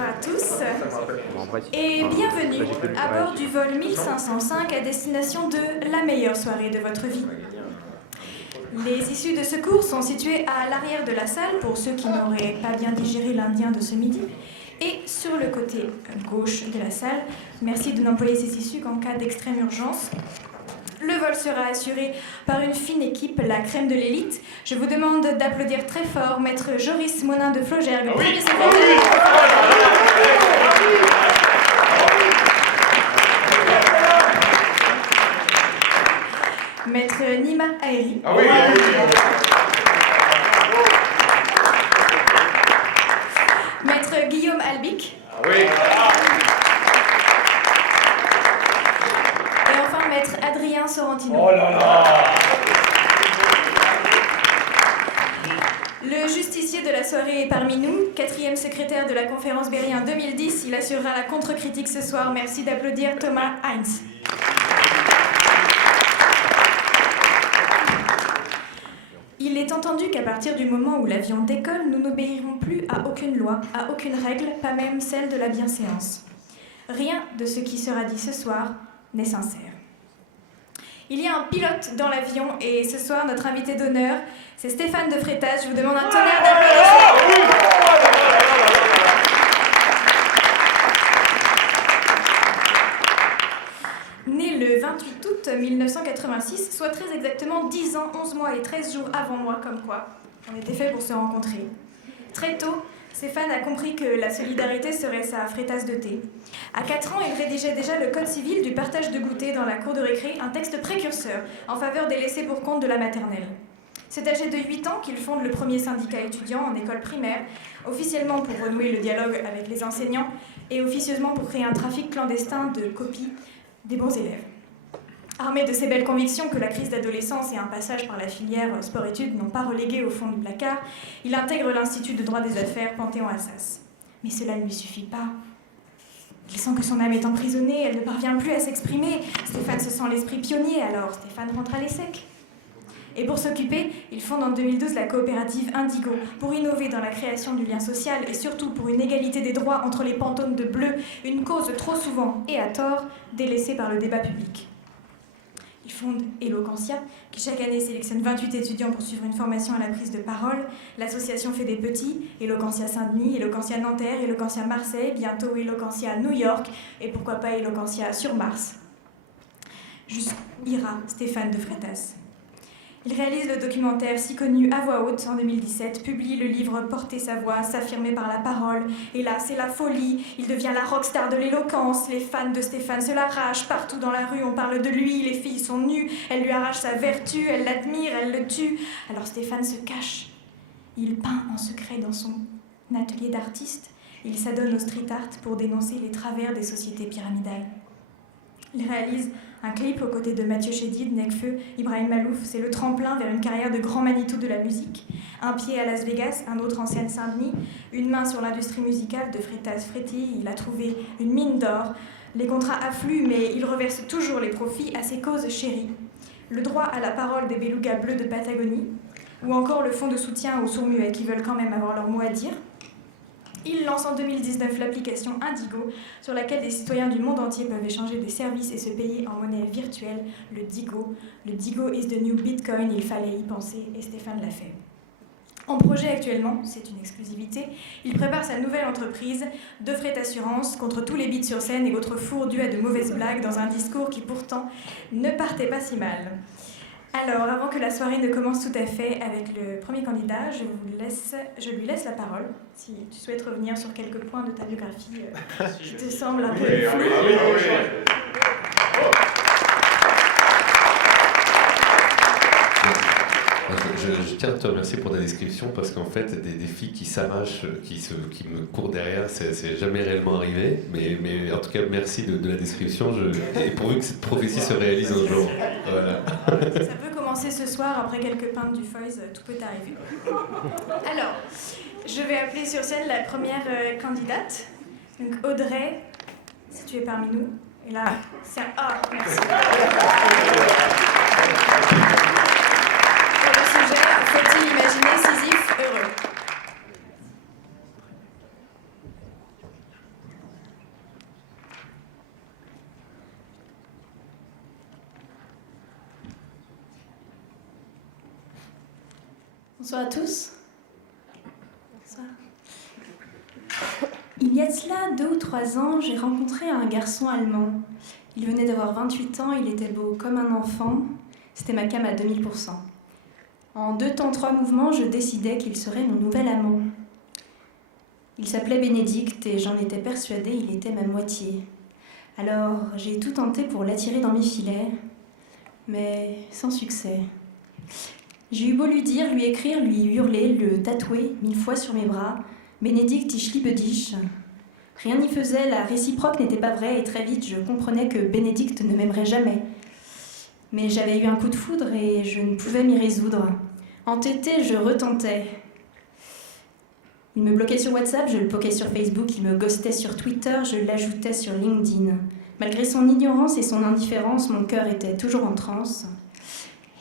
à tous et bienvenue à bord du vol 1505 à destination de la meilleure soirée de votre vie. Les issues de secours sont situées à l'arrière de la salle pour ceux qui n'auraient pas bien digéré l'indien de ce midi et sur le côté gauche de la salle. Merci de n'employer ces issues qu'en cas d'extrême urgence. Le vol sera assuré par une fine équipe, la crème de l'élite. Je vous demande d'applaudir très fort Maître Joris Monin de Flaugergue, premier secrétaire. Maître Nima Aeri. Maître Guillaume Albic. Et enfin, Maître Adrien Sorrentino. Oh là là! Le justicier de la soirée est parmi nous, 4e secrétaire de la conférence Berry en 2010. Il assurera la contre-critique ce soir. Merci d'applaudir Thomas Heinz. Il est entendu qu'à partir du moment où l'avion décolle, nous n'obéirons plus à aucune loi, à aucune règle, pas même celle de la bienséance. Rien de ce qui sera dit ce soir n'est sincère. Il y a un pilote dans l'avion et ce soir, notre invité d'honneur, c'est Stéphane de Freitas. Je vous demande un tonnerre d'applaudissements. Né le 28 août 1986, soit très exactement 10 ans, 11 mois et 13 jours avant moi, comme quoi on était fait pour se rencontrer. Très tôt, Stéphane a compris que la solidarité serait sa freitasse de thé. À 4 ans, il rédigeait déjà le code civil du partage de goûter dans la cour de récré, un texte précurseur en faveur des laissés pour compte de la maternelle. C'est âgé de 8 ans qu'il fonde le premier syndicat étudiant en école primaire, officiellement pour renouer le dialogue avec les enseignants et officieusement pour créer un trafic clandestin de copies des bons élèves. Armé de ces belles convictions que la crise d'adolescence et un passage par la filière sport-études n'ont pas relégué au fond du placard, il intègre l'Institut de droit des affaires Panthéon-Assas. Mais cela ne lui suffit pas. Il sent que son âme est emprisonnée, elle ne parvient plus à s'exprimer. Stéphane se sent l'esprit pionnier, alors Stéphane rentre à l'ESSEC. Et pour s'occuper, il fonde en 2012 la coopérative Indigo, pour innover dans la création du lien social et surtout pour une égalité des droits entre les pantones de bleu, une cause trop souvent, et à tort, délaissée par le débat public. Il fonde Eloquentia, qui chaque année sélectionne 28 étudiants pour suivre une formation à la prise de parole. L'association fait des petits, Eloquentia Saint-Denis, Eloquentia Nanterre, Eloquentia Marseille, bientôt Eloquentia New York, et pourquoi pas Eloquentia sur Mars. Ira Stéphane de Freitas. Il réalise le documentaire si connu À voix haute en 2017, publie le livre Porter sa voix, s'affirmer par la parole. Et là, c'est la folie. Il devient la rockstar de l'éloquence. Les fans de Stéphane se l'arrachent. Partout dans la rue, on parle de lui. Les filles sont nues. Elles lui arrachent sa vertu. Elles l'admirent. Elles le tuent. Alors Stéphane se cache. Il peint en secret dans son atelier d'artiste. Il s'adonne au street art pour dénoncer les travers des sociétés pyramidales. Il réalise un clip aux côtés de Mathieu Chédid, Nekfeu, Ibrahim Malouf. C'est le tremplin vers une carrière de grand Manitou de la musique. Un pied à Las Vegas, un autre en Seine-Saint-Denis, une main sur l'industrie musicale de Freitas Fréty. Il a trouvé une mine d'or. Les contrats affluent, mais il reverse toujours les profits à ses causes chéries. Le droit à la parole des belugas bleus de Patagonie, ou encore le fonds de soutien aux sourds-muets qui veulent quand même avoir leur mot à dire. Il lance en 2019 l'application Indigo, sur laquelle des citoyens du monde entier peuvent échanger des services et se payer en monnaie virtuelle, le Digo. Le Digo is the new Bitcoin, il fallait y penser, et Stéphane l'a fait. En projet actuellement, c'est une exclusivité, il prépare sa nouvelle entreprise, De Freitas Assurance, contre tous les beats sur scène et autres fours dus à de mauvaises blagues dans un discours qui pourtant ne partait pas si mal. Alors, avant que la soirée ne commence tout à fait avec le premier candidat, je lui laisse la parole. Si tu souhaites revenir sur quelques points de ta biographie qui te semblent un peu flous. Je tiens à te remercier pour ta description parce qu'en fait, des filles qui s'arrachent, qui me courent derrière, c'est jamais réellement arrivé. Mais en tout cas, merci de la description. Et pourvu que cette prophétie se réalise un jour. Voilà. Ça peut commencer ce soir après quelques pintes du Foy's, tout peut arriver. Alors, je vais appeler sur scène la première candidate. Donc Audrey, si tu es parmi nous. Et là, c'est un A. Merci. Faut-il imaginer Sisyphe heureux? Bonsoir à tous. Bonsoir. Il y a de cela 2 ou 3 ans, j'ai rencontré un garçon allemand. Il venait d'avoir 28 ans, il était beau comme un enfant. C'était ma came à 2000%. En 2 temps, 3 mouvements, je décidais qu'il serait mon nouvel amant. Il s'appelait Bénédicte et j'en étais persuadée, il était ma moitié. Alors, j'ai tout tenté pour l'attirer dans mes filets, mais sans succès. J'ai eu beau lui dire, lui écrire, lui hurler, le tatouer 1000 fois sur mes bras. Bénédicte, ich liebe dich. Rien n'y faisait, la réciproque n'était pas vraie et très vite je comprenais que Bénédicte ne m'aimerait jamais. Mais j'avais eu un coup de foudre et je ne pouvais m'y résoudre. Entêtée, je retentais. Il me bloquait sur WhatsApp, je le poquais sur Facebook, il me ghostait sur Twitter, je l'ajoutais sur LinkedIn. Malgré son ignorance et son indifférence, mon cœur était toujours en transe.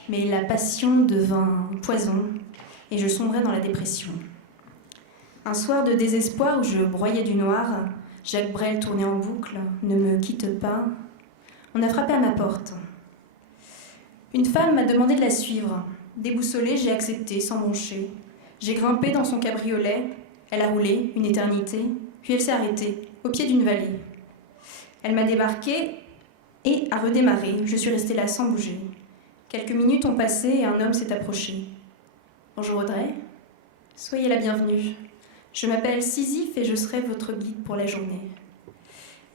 Mais la passion devint poison et je sombrais dans la dépression. Un soir de désespoir où je broyais du noir, Jacques Brel tournait en boucle, ne me quitte pas. On a frappé à ma porte. Une femme m'a demandé de la suivre. Déboussolée, j'ai accepté sans broncher. J'ai grimpé dans son cabriolet. Elle a roulé une éternité, puis elle s'est arrêtée, au pied d'une vallée. Elle m'a débarqué et a redémarré. Je suis restée là sans bouger. Quelques minutes ont passé et un homme s'est approché. « Bonjour Audrey, soyez la bienvenue. Je m'appelle Sisyphe et je serai votre guide pour la journée. »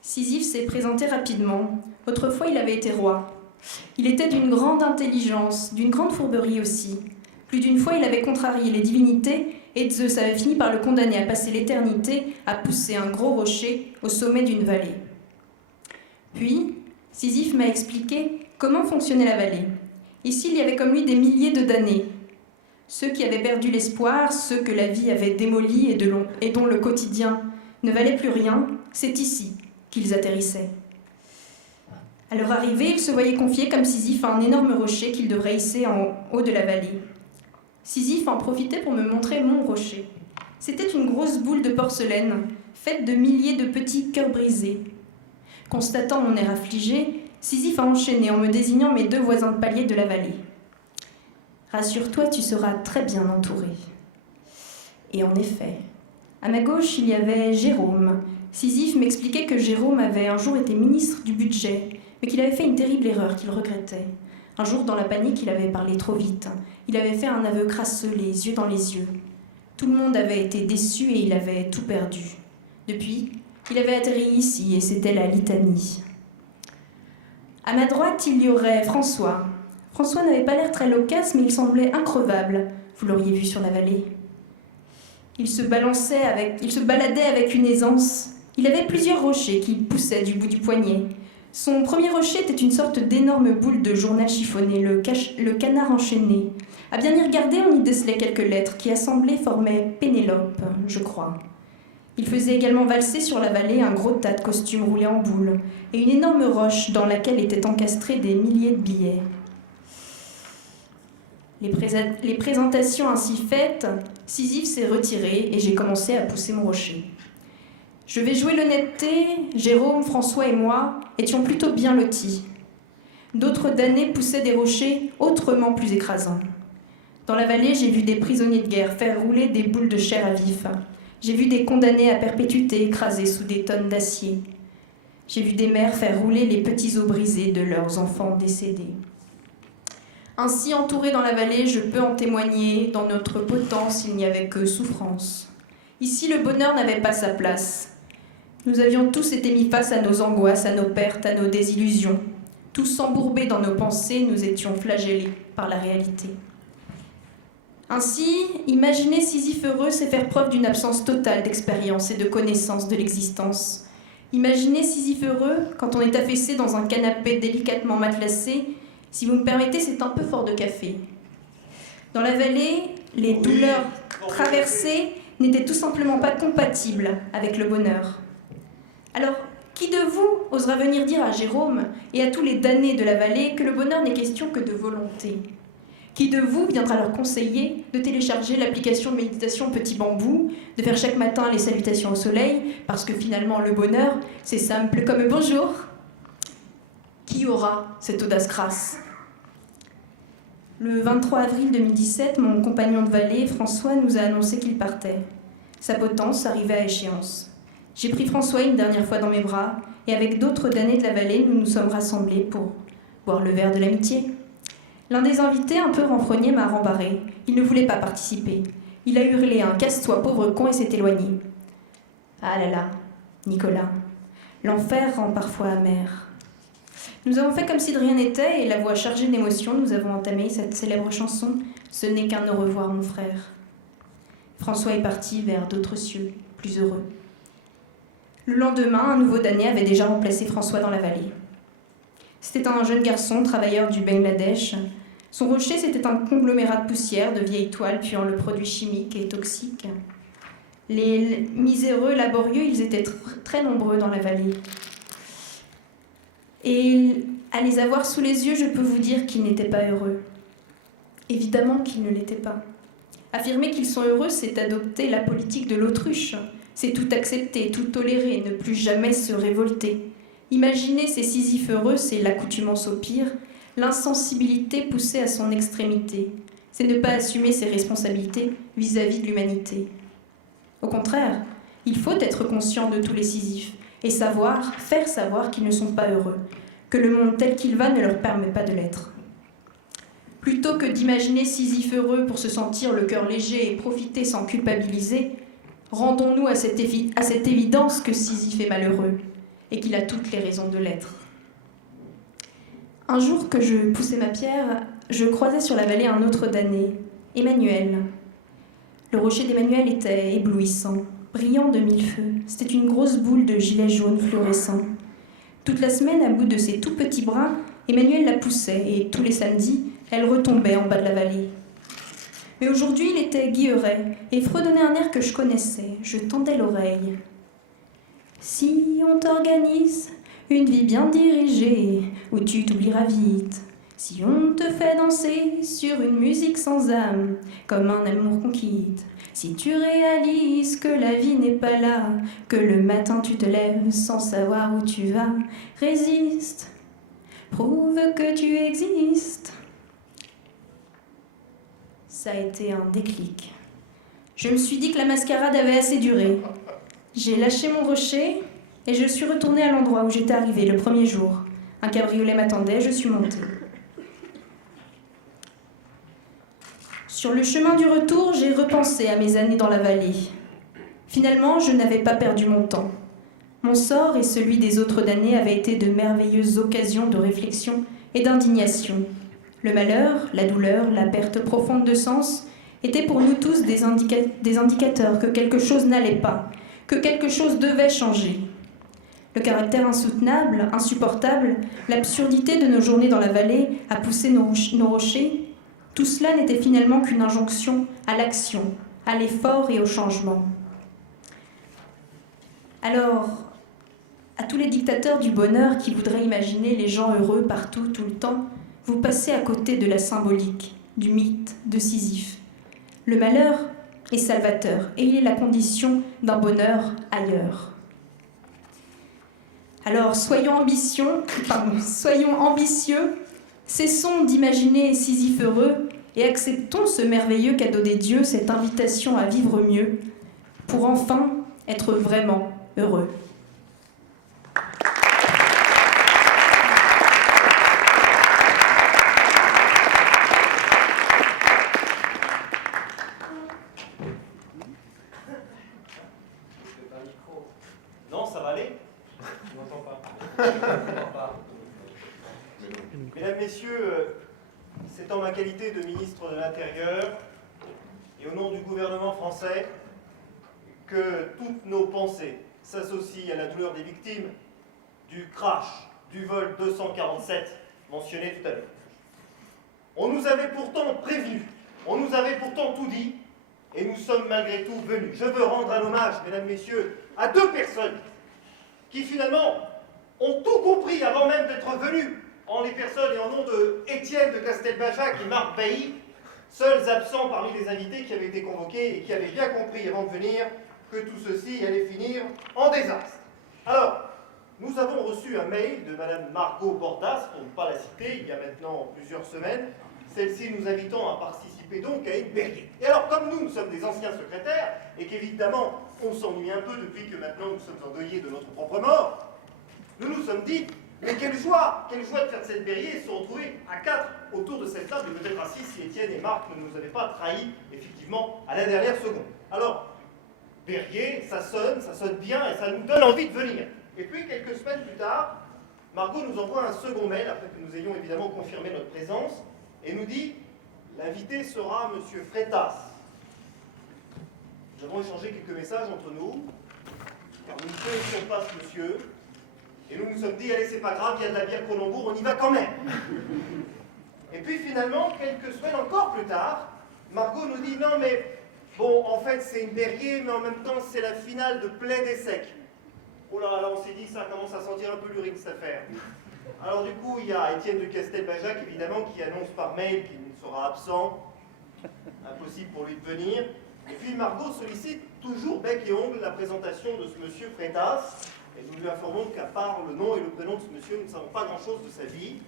Sisyphe s'est présenté rapidement. Autrefois, il avait été roi. Il était d'une grande intelligence, d'une grande fourberie aussi. Plus d'une fois, il avait contrarié les divinités et Zeus avait fini par le condamner à passer l'éternité à pousser un gros rocher au sommet d'une vallée. Puis, Sisyphe m'a expliqué comment fonctionnait la vallée. Ici, il y avait comme lui des milliers de damnés. Ceux qui avaient perdu l'espoir, ceux que la vie avait démolis et dont le quotidien ne valait plus rien, c'est ici qu'ils atterrissaient. À leur arrivée, ils se voyaient confier comme Sisyphe à un énorme rocher qu'ils devraient hisser en haut de la vallée. Sisyphe en profitait pour me montrer mon rocher. C'était une grosse boule de porcelaine, faite de milliers de petits cœurs brisés. Constatant mon air affligé, Sisyphe a enchaîné en me désignant mes 2 voisins de palier de la vallée. « Rassure-toi, tu seras très bien entouré. » Et en effet, à ma gauche, il y avait Jérôme. Sisyphe m'expliquait que Jérôme avait un jour été ministre du budget, mais qu'il avait fait une terrible erreur qu'il regrettait. Un jour, dans la panique, il avait parlé trop vite. Il avait fait un aveu crasseux, les yeux dans les yeux. Tout le monde avait été déçu et il avait tout perdu. Depuis, il avait atterri ici et c'était la litanie. À ma droite, il y aurait François. François n'avait pas l'air très loquace, mais il semblait increvable. Vous l'auriez vu sur la vallée. Il se baladait avec une aisance. Il avait plusieurs rochers qui poussaient du bout du poignet. Son premier rocher était une sorte d'énorme boule de journal chiffonné, le canard enchaîné. À bien y regarder, on y décelait quelques lettres qui, assemblées, formaient Pénélope, je crois. Il faisait également valser sur la vallée un gros tas de costumes roulés en boule et une énorme roche dans laquelle étaient encastrés des milliers de billets. Les présentations ainsi faites, Sisyphe s'est retiré et j'ai commencé à pousser mon rocher. Je vais jouer l'honnêteté, Jérôme, François et moi étions plutôt bien lotis. D'autres damnés poussaient des rochers autrement plus écrasants. Dans la vallée, j'ai vu des prisonniers de guerre faire rouler des boules de chair à vif. J'ai vu des condamnés à perpétuité écrasés sous des tonnes d'acier. J'ai vu des mères faire rouler les petits os brisés de leurs enfants décédés. Ainsi entouré dans la vallée, je peux en témoigner, dans notre potence, il n'y avait que souffrance. Ici, le bonheur n'avait pas sa place. Nous avions tous été mis face à nos angoisses, à nos pertes, à nos désillusions. Tous embourbés dans nos pensées, nous étions flagellés par la réalité. Ainsi, imaginer Sisyphe heureux, c'est faire preuve d'une absence totale d'expérience et de connaissance de l'existence. Imaginer Sisyphe heureux, quand on est affaissé dans un canapé délicatement matelassé, si vous me permettez, c'est un peu fort de café. Dans la vallée, les douleurs traversées n'étaient tout simplement pas compatibles avec le bonheur. Alors, qui de vous osera venir dire à Jérôme et à tous les damnés de la vallée que le bonheur n'est question que de volonté ? Qui de vous viendra leur conseiller de télécharger l'application de méditation Petit Bambou, de faire chaque matin les salutations au soleil, parce que finalement le bonheur, c'est simple comme bonjour ? Qui aura cette audace crasse ? Le 23 avril 2017, mon compagnon de vallée, François, nous a annoncé qu'il partait. Sa potence arrivait à échéance. J'ai pris François une dernière fois dans mes bras, et avec d'autres damnés de la vallée, nous nous sommes rassemblés pour boire le verre de l'amitié. L'un des invités, un peu renfrogné, m'a rembarré. Il ne voulait pas participer. Il a hurlé un « casse-toi, pauvre con » et s'est éloigné. Ah là là, Nicolas, l'enfer rend parfois amer. Nous avons fait comme si de rien n'était, et la voix chargée d'émotion, nous avons entamé cette célèbre chanson « Ce n'est qu'un au revoir, mon frère ». François est parti vers d'autres cieux, plus heureux. Le lendemain, un nouveau damné avait déjà remplacé François dans la vallée. C'était un jeune garçon, travailleur du Bangladesh. Son rocher, c'était un conglomérat de poussière, de vieilles toiles puant le produit chimique et toxique. Les miséreux, laborieux, ils étaient très nombreux dans la vallée. Et à les avoir sous les yeux, je peux vous dire qu'ils n'étaient pas heureux. Évidemment qu'ils ne l'étaient pas. Affirmer qu'ils sont heureux, c'est adopter la politique de l'autruche. C'est tout accepter, tout tolérer, ne plus jamais se révolter. Imaginer ces Sisyphes heureux, c'est l'accoutumance au pire, l'insensibilité poussée à son extrémité. C'est ne pas assumer ses responsabilités vis-à-vis de l'humanité. Au contraire, il faut être conscient de tous les Sisyphes et faire savoir qu'ils ne sont pas heureux, que le monde tel qu'il va ne leur permet pas de l'être. Plutôt que d'imaginer Sisyphe heureux pour se sentir le cœur léger et profiter sans culpabiliser, rendons-nous à cette évidence que Sisyphe est malheureux et qu'il a toutes les raisons de l'être. Un jour que je poussais ma pierre, je croisais sur la vallée un autre damné, Emmanuel. Le rocher d'Emmanuel était éblouissant, brillant de mille feux. C'était une grosse boule de gilet jaune fluorescent. Toute la semaine, à bout de ses tout petits bras, Emmanuel la poussait et tous les samedis, elle retombait en bas de la vallée. Mais aujourd'hui, il était guilleret et fredonnait un air que je connaissais. Je tendais l'oreille. Si on t'organise une vie bien dirigée, où tu t'oublieras vite, si on te fait danser sur une musique sans âme, comme un amour qu'on quitte, si tu réalises que la vie n'est pas là, que le matin tu te lèves sans savoir où tu vas, résiste, prouve que tu existes. Ça a été un déclic. Je me suis dit que la mascarade avait assez duré. J'ai lâché mon rocher et je suis retournée à l'endroit où j'étais arrivée le premier jour. Un cabriolet m'attendait, je suis montée. Sur le chemin du retour, j'ai repensé à mes années dans la vallée. Finalement, je n'avais pas perdu mon temps. Mon sort et celui des autres damnés avaient été de merveilleuses occasions de réflexion et d'indignation. Le malheur, la douleur, la perte profonde de sens étaient pour nous tous des indicateurs que quelque chose n'allait pas, que quelque chose devait changer. Le caractère insoutenable, insupportable, l'absurdité de nos journées dans la vallée à pousser nos rochers, tout cela n'était finalement qu'une injonction à l'action, à l'effort et au changement. Alors, à tous les dictateurs du bonheur qui voudraient imaginer les gens heureux partout, tout le temps, vous passez à côté de la symbolique, du mythe de Sisyphe. Le malheur est salvateur et il est la condition d'un bonheur ailleurs. Alors soyons ambitieux, cessons d'imaginer Sisyphe heureux et acceptons ce merveilleux cadeau des dieux, cette invitation à vivre mieux, pour enfin être vraiment heureux. Non, ça va aller? Je n'entends pas. Mesdames, Messieurs, c'est en ma qualité de ministre de l'Intérieur et au nom du gouvernement français que toutes nos pensées s'associent à la douleur des victimes du crash du vol 247 mentionné tout à l'heure. On nous avait pourtant prévenus, on nous avait pourtant tout dit, et nous sommes malgré tout venus. Je veux rendre un hommage, mesdames, messieurs, à deux personnes qui finalement ont tout compris avant même d'être venus, en les personnes et en nom de Étienne de Castelbajac et Marc Bailly, seuls absents parmi les invités qui avaient été convoqués et qui avaient bien compris avant de venir que tout ceci allait finir en désastre. Alors, nous avons reçu un mail de Madame Margot Bordas, pour ne pas la citer, il y a maintenant plusieurs semaines. celle-ci nous invitant à participer donc à une Berrier. Et alors, comme nous sommes des anciens secrétaires, et qu'évidemment, on s'ennuie un peu depuis que maintenant nous sommes endeuillés de notre propre mort, nous nous sommes dit, mais quelle joie de faire cette Berrier et se retrouver à 4 autour de cette table, et peut-être à 6 si Étienne et Marc ne nous avaient pas trahis, effectivement, à la dernière seconde. Alors, Berrier, ça sonne bien et ça nous donne envie de venir. Et puis, quelques semaines plus tard, Margot nous envoie un second mail, après que nous ayons évidemment confirmé notre présence, et nous dit « L'invité sera M. Freitas ». Nous avons échangé quelques messages entre nous, car nous ne connaissions pas ce monsieur, et nous nous sommes dit « Allez, c'est pas grave, il y a de la bière Cronenbourg, on y va quand même ». Et puis finalement, quelques semaines encore plus tard, Margot nous dit « Non mais, bon, en fait c'est une Berrier, mais en même temps c'est la finale de Plaid et Sec ». Oh là là, on s'est dit, ça commence à sentir un peu l'urine cette affaire. Alors du coup, il y a Étienne de Castelbajac, évidemment, qui annonce par mail qu'il sera absent. Impossible pour lui de venir. Et puis Margot sollicite toujours bec et ongle la présentation de ce monsieur Freitas. Et nous lui informons qu'à part le nom et le prénom de ce monsieur, nous ne savons pas grand-chose de sa vie.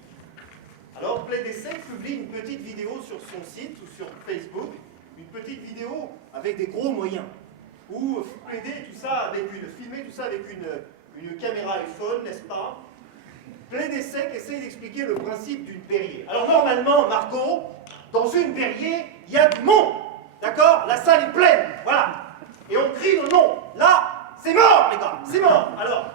Alors Plaid et Sec publie une petite vidéo sur son site ou sur Facebook. Une petite vidéo avec des gros moyens. Ou filmer tout ça avec une caméra iPhone, n'est-ce pas? Plaid et Sec essaye d'expliquer le principe d'une Berrier. Alors normalement, Margot, dans une Berrier, il y a du monde, d'accord? La salle est pleine, voilà. Et on crie le nom. Là, c'est mort, les gars, c'est mort. Alors,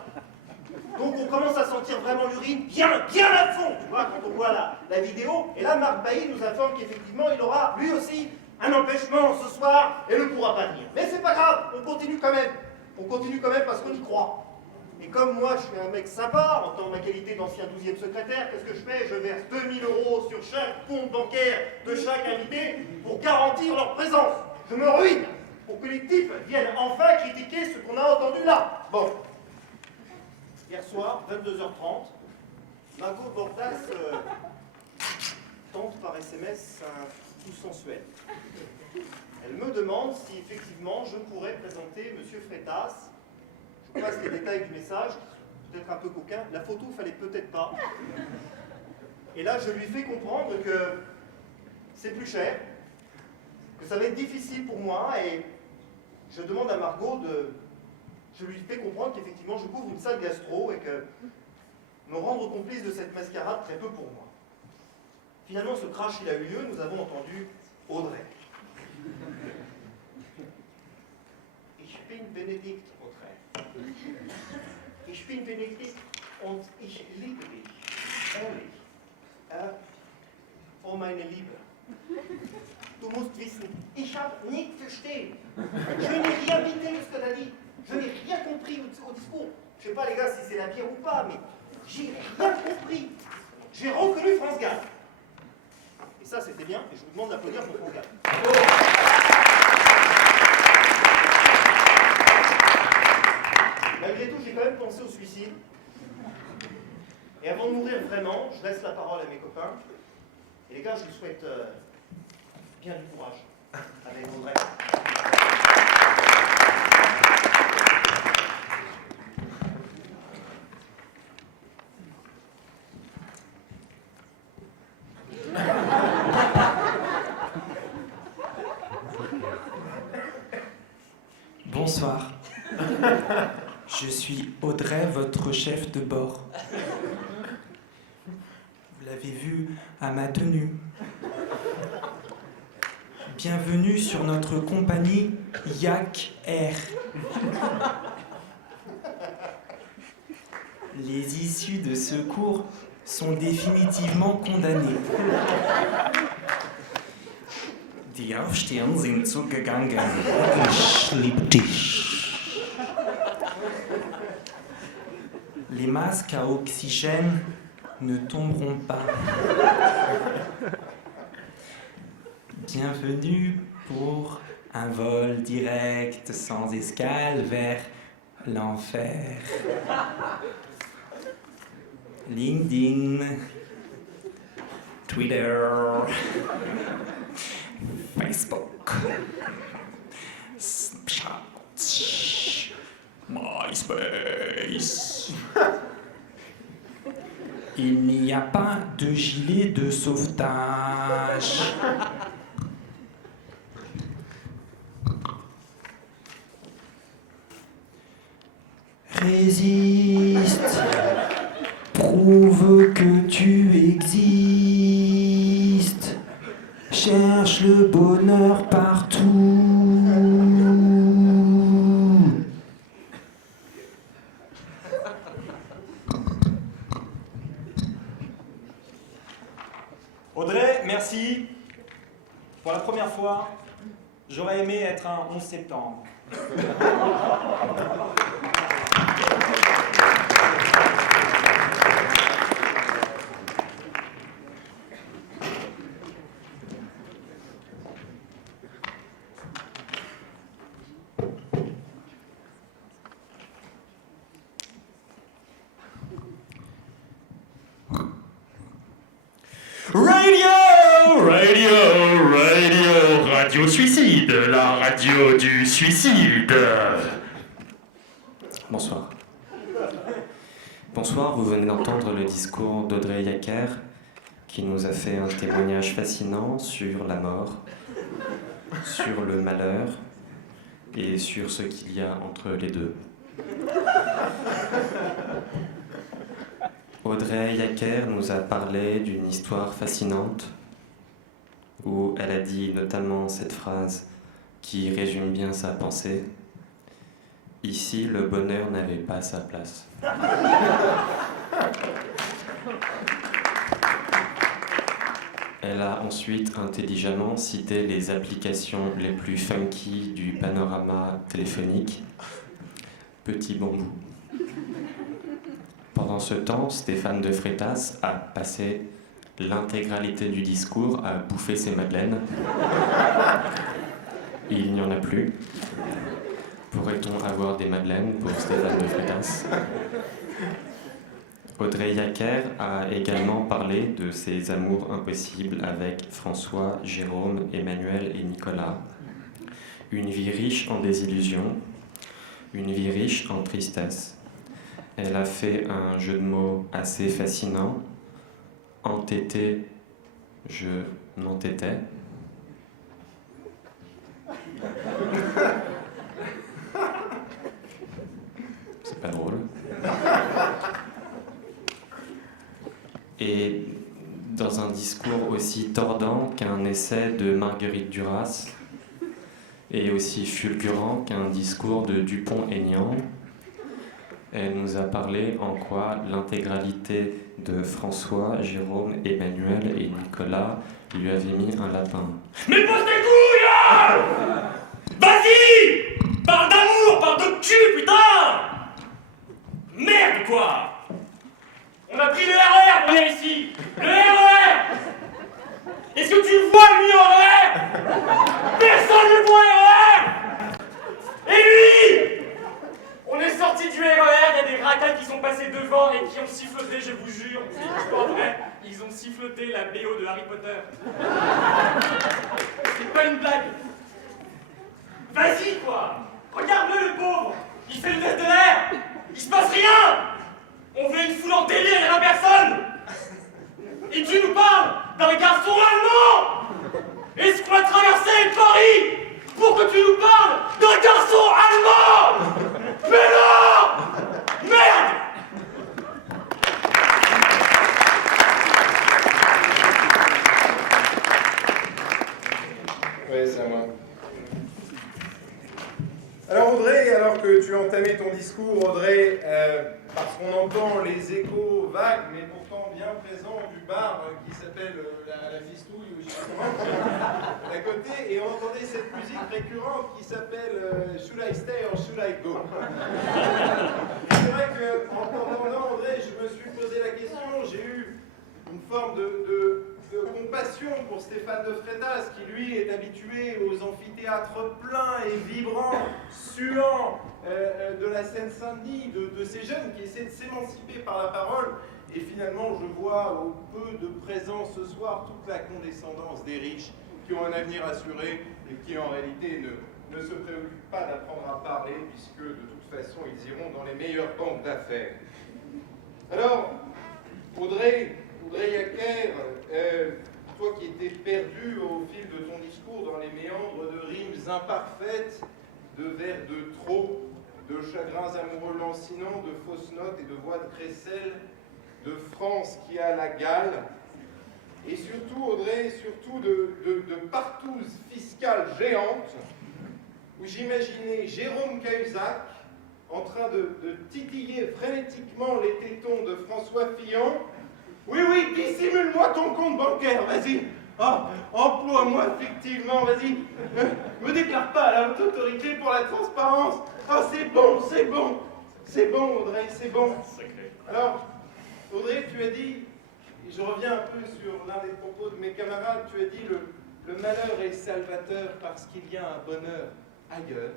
donc on commence à sentir vraiment l'urine bien à fond, tu vois, quand on voit la vidéo. Et là, Marc Bailly nous informe qu'effectivement, il aura lui aussi un empêchement ce soir et ne pourra pas venir. Mais c'est pas grave, on continue quand même. On continue quand même parce qu'on y croit. Et comme moi, je suis un mec sympa, en tant que ma qualité d'ancien 12e secrétaire, qu'est-ce que je fais? Je verse 2000 € sur chaque compte bancaire de chaque invité pour garantir leur présence. Je me ruine pour que les types viennent enfin critiquer ce qu'on a entendu là. Bon. Hier soir, 22h30, Margot Bordas tente par SMS un tout sensuel. Elle me demande si effectivement je pourrais présenter M. Freitas. Je passe les détails du message, peut-être un peu coquin. La photo, il fallait peut-être pas. Et là, je lui fais comprendre que c'est plus cher, que ça va être difficile pour moi, et je demande à Margot de... Je lui fais comprendre qu'effectivement je couvre une salle gastro et que me rendre complice de cette mascarade très peu pour moi. Finalement, ce crash, il a eu lieu, nous avons entendu Audrey. Ich bin Benedikt, Audrey. Ich bin Benedikt und ich liebe dich. Ehrlich. Oh meine Liebe. Du musst wissen, ich habe nicht verstanden. Je n'ai rien vidé ce que tu as dit. Je n'ai rien compris au discours. Je ne sais pas les gars si c'est la bière ou pas, mais j'ai rien compris. J'ai reconnu France Gall. Et ça c'était bien, et je vous demande d'applaudir pour France Gall. Malgré tout, j'ai quand même pensé au suicide. Et avant de mourir vraiment, je laisse la parole à mes copains. Et les gars, je vous souhaite bien du courage avec Audrey. Bonsoir. Je suis Audrey, votre chef de bord. Vous l'avez vu à ma tenue. Bienvenue sur notre compagnie Yak Air. Les issues de secours sont définitivement condamnées. Die Aufstehungen sind zugegangen. Ich lieb dich. Les masques à oxygène ne tomberont pas. Bienvenue pour un vol direct sans escale vers l'enfer. LinkedIn, Twitter, Facebook, Snapchat, MySpace. Il n'y a pas de gilet de sauvetage. Résiste, prouve que tu existes, cherche le bonheur partout. Audrey, merci. Pour la première fois, j'aurais aimé être un 11 septembre. Radio suicide, la radio du suicide. Bonsoir. Bonsoir, vous venez d'entendre le discours d'Audrey Yacker qui nous a fait un témoignage fascinant sur la mort, sur le malheur et sur ce qu'il y a entre les deux. Audrey Yacker nous a parlé d'une histoire fascinante où elle a dit notamment cette phrase qui résume bien sa pensée. Ici, le bonheur n'avait pas sa place. Elle a ensuite intelligemment cité les applications les plus funky du panorama téléphonique. Petit bambou. Pendant ce temps, Stéphane de Freitas a passé l'intégralité du discours à bouffer ses madeleines. Il n'y en a plus. Pourrait-on avoir des madeleines pour Stéphane de Freitas? Audrey Yacker a également parlé de ses amours impossibles avec François, Jérôme, Emmanuel et Nicolas. Une vie riche en désillusions, une vie riche en tristesse. Elle a fait un jeu de mots assez fascinant. Entêté, je m'entêtais. C'est pas drôle. Et dans un discours aussi tordant qu'un essai de Marguerite Duras, et aussi fulgurant qu'un discours de Dupont-Aignan, elle nous a parlé en quoi l'intégralité de François, Jérôme, Emmanuel et Nicolas lui avaient mis un lapin. Mais pose tes couilles, hein! Vas-y! Parle d'amour, parle de cul, putain! Merde, quoi! On a pris le RER pour venir ici! Le RER! Est-ce que tu vois lui en RER? Personne ne voit RER! Et lui! On est sorti du RER, il y a des racailles qui sont passés devant et qui ont siffloté, je vous jure, c'est pas vrai, ils ont siffloté la BO de Harry Potter. C'est pas une blague. Vas-y, quoi! Regarde-le, le pauvre! Il fait le test de l'air! Il se passe rien! On fait une foule en délire, il y en a personne! Et tu nous parles d'un garçon allemand! Est-ce qu'on a traversé Paris pour que tu nous parles d'un garçon allemand? Mais non! Merde! Oui, c'est à moi. Alors Audrey, alors que tu entamais ton discours, Audrey, parce qu'on entend les échos vagues, mais pourtant bien présents du bar qui s'appelle la Fistouille, ou je sais pas comment, d'à côté, et on entendait cette musique récurrente qui s'appelle Should I Stay or Should I Go? C'est vrai qu'en t'entendant, Audrey, je me suis posé la question, j'ai eu une forme de compassion pour Stéphane de Freitas, qui lui est habitué aux amphithéâtres pleins et vibrants, suants de la Seine-Saint-Denis, de ces jeunes qui essaient de s'émanciper par la parole. Et finalement, je vois au peu de présence ce soir toute la condescendance des riches qui ont un avenir assuré et qui en réalité ne se préoccupent pas d'apprendre à parler, puisque de toute façon, ils iront dans les meilleures banques d'affaires. Alors, Audrey Yaquer, toi qui étais perdu au fil de ton discours dans les méandres de rimes imparfaites, de vers de trop, de chagrins amoureux lancinants, de fausses notes et de voix de crécelle, de France qui a la gale, et surtout, Audrey, surtout de partouzes fiscales géantes, où j'imaginais Jérôme Cahuzac en train de titiller frénétiquement les tétons de François Fillon. Oui, dissimule-moi ton compte bancaire, vas-y. Oh, emploie-moi fictivement, vas-y. Me déclare pas à la haute autorité pour la transparence. Oh, c'est bon, Audrey, c'est bon. Alors, Audrey, tu as dit, je reviens un peu sur l'un des propos de mes camarades, tu as dit le malheur est salvateur parce qu'il y a un bonheur ailleurs.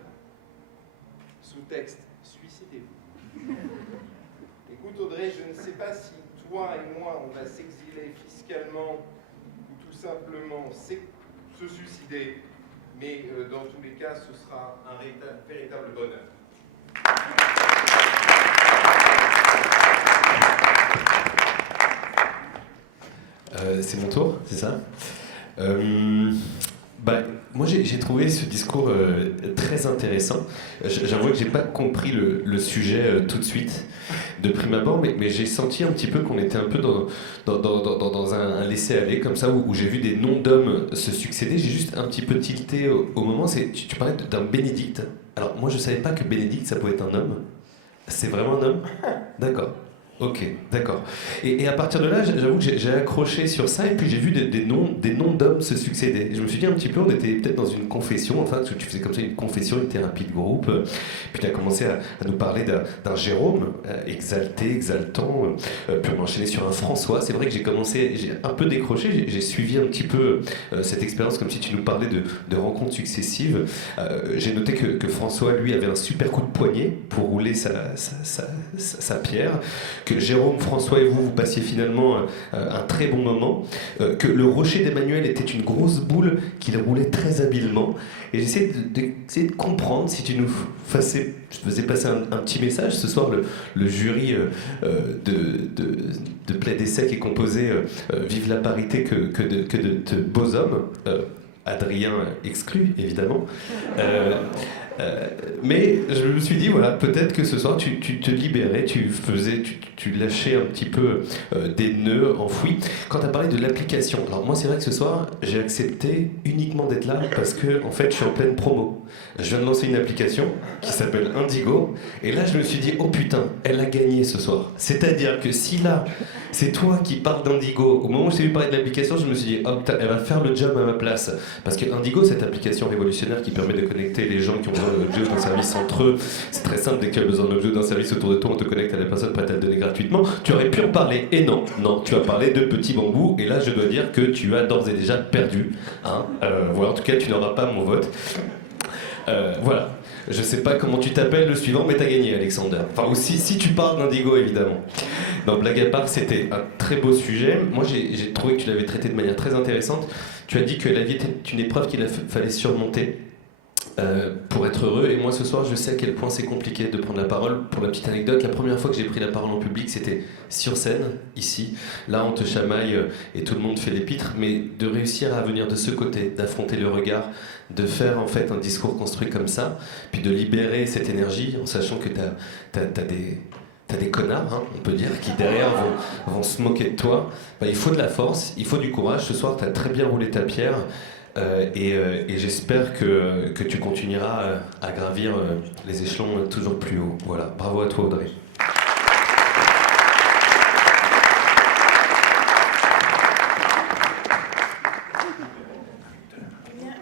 Sous-texte, suicidez-vous. Écoute Audrey, je ne sais pas si toi et moi on va s'exiler fiscalement ou tout simplement se suicider, mais dans tous les cas ce sera un véritable bonheur. C'est mon tour, c'est ça? Moi j'ai trouvé ce discours très intéressant. J'avoue que j'ai pas compris le sujet tout de suite, de prime abord, mais j'ai senti un petit peu qu'on était un peu dans un laisser-aller comme ça, où j'ai vu des noms d'hommes se succéder. J'ai juste un petit peu tilté au moment. Tu parlais d'un Bénédicte. Alors moi je savais pas que Bénédicte ça pouvait être un homme. C'est vraiment un homme? D'accord. Ok, d'accord. Et à partir de là, j'avoue que j'ai accroché sur ça, et puis j'ai vu des noms d'hommes se succéder. Et je me suis dit un petit peu, on était peut-être dans une confession, enfin, tu faisais comme ça une confession, une thérapie de groupe, puis tu as commencé à nous parler d'un Jérôme, exalté, exaltant, puis on enchaîné sur un François. C'est vrai que j'ai un peu décroché, j'ai suivi un petit peu cette expérience, comme si tu nous parlais de rencontres successives. J'ai noté que François, lui, avait un super coup de poignet pour rouler sa pierre, que Jérôme, François et vous passiez finalement un très bon moment, que le rocher d'Emmanuel était une grosse boule qu'il roulait très habilement. Et j'essayais de comprendre si tu nous faisais passer un petit message. Ce soir, le jury de Plaid et Sec est composé vive la parité que de beaux hommes, Adrien exclu évidemment. Mais je me suis dit, voilà, peut-être que ce soir tu te libérais, tu lâchais un petit peu des nœuds enfouis. Quand tu as parlé de l'application, alors moi c'est vrai que ce soir j'ai accepté uniquement d'être là parce que en fait je suis en pleine promo. Je viens de lancer une application qui s'appelle Indigo, et là je me suis dit, oh putain, elle a gagné ce soir. C'est-à-dire que si là c'est toi qui parles d'Indigo, au moment où je t'ai vu parler de l'application, je me suis dit, oh putain, elle va faire le job à ma place. Parce que Indigo, cette application révolutionnaire qui permet de connecter les gens qui ont besoin d'un objet ou d'un service entre eux, c'est très simple, dès qu'il y a besoin d'un objet ou d'un service autour de toi, on te connecte à la personne prête à le donner gratuitement. Tu aurais pu en parler, et non, tu as parlé de petits bambous, et là je dois dire que tu as d'ores et déjà perdu. Voilà, en tout cas tu n'auras pas mon vote. Voilà. Je sais pas comment tu t'appelles le suivant, mais t'as gagné, Alexander. Enfin, aussi, si tu parles d'Indigo, évidemment. Non, blague à part, c'était un très beau sujet. Moi, j'ai trouvé que tu l'avais traité de manière très intéressante. Tu as dit que la vie était une épreuve qu'il fallait surmonter pour être heureux. Et moi, ce soir, je sais à quel point c'est compliqué de prendre la parole. Pour la petite anecdote, la première fois que j'ai pris la parole en public, c'était sur scène, ici. Là, on te chamaille et tout le monde fait l'épître. Mais de réussir à venir de ce côté, d'affronter le regard, de faire en fait un discours construit comme ça, puis de libérer cette énergie en sachant que t'as des connards, hein, on peut dire, qui derrière vont se moquer de toi. Il faut de la force, il faut du courage. Ce soir, t'as très bien roulé ta pierre. Et j'espère que tu continueras à gravir les échelons toujours plus haut. Voilà, bravo à toi Audrey.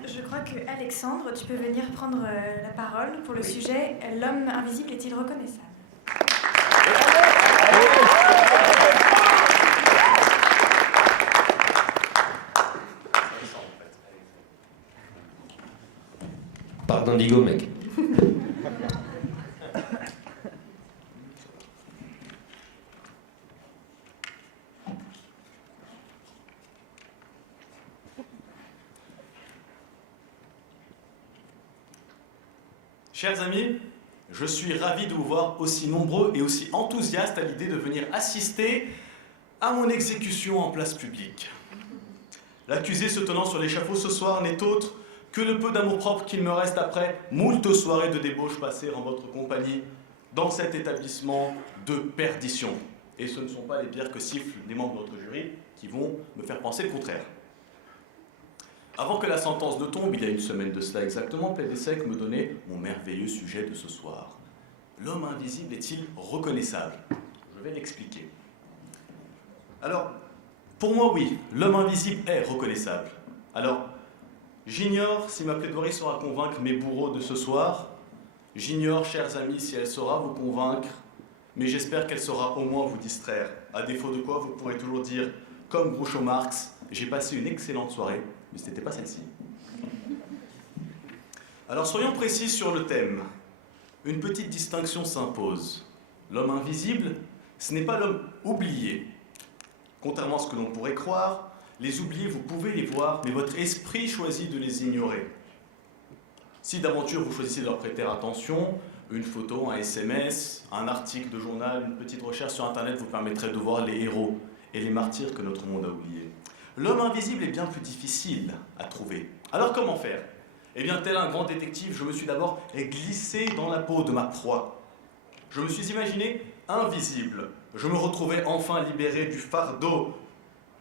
Je crois que Alexandre, tu peux venir prendre la parole pour le sujet « L'homme invisible est-il reconnaissable ?» Parle d'Indigo, mec. Chers amis, je suis ravi de vous voir aussi nombreux et aussi enthousiastes à l'idée de venir assister à mon exécution en place publique. L'accusé se tenant sur l'échafaud ce soir n'est autre que le peu d'amour-propre qu'il me reste après moult soirées de débauche passées en votre compagnie dans cet établissement de perdition. Et ce ne sont pas les bières que sifflent les membres de notre jury qui vont me faire penser le contraire. Avant que la sentence ne tombe, il y a une semaine de cela exactement, Pédésec me donnait mon merveilleux sujet de ce soir. L'homme invisible est-il reconnaissable? Je vais l'expliquer. Alors, pour moi, oui, l'homme invisible est reconnaissable. Alors, j'ignore si ma plaidoirie saura convaincre mes bourreaux de ce soir. J'ignore, chers amis, si elle saura vous convaincre, mais j'espère qu'elle saura au moins vous distraire. À défaut de quoi, vous pourrez toujours dire, comme Groucho Marx, j'ai passé une excellente soirée, mais ce n'était pas celle-ci. Alors, soyons précis sur le thème. Une petite distinction s'impose. L'homme invisible, ce n'est pas l'homme oublié. Contrairement à ce que l'on pourrait croire, les oubliés, vous pouvez les voir, mais votre esprit choisit de les ignorer. Si d'aventure vous choisissez de leur prêter attention, une photo, un SMS, un article de journal, une petite recherche sur Internet vous permettrait de voir les héros et les martyrs que notre monde a oubliés. L'homme invisible est bien plus difficile à trouver. Alors comment faire? Eh bien, tel un grand détective, je me suis d'abord glissé dans la peau de ma proie. Je me suis imaginé invisible. Je me retrouvais enfin libéré du fardeau,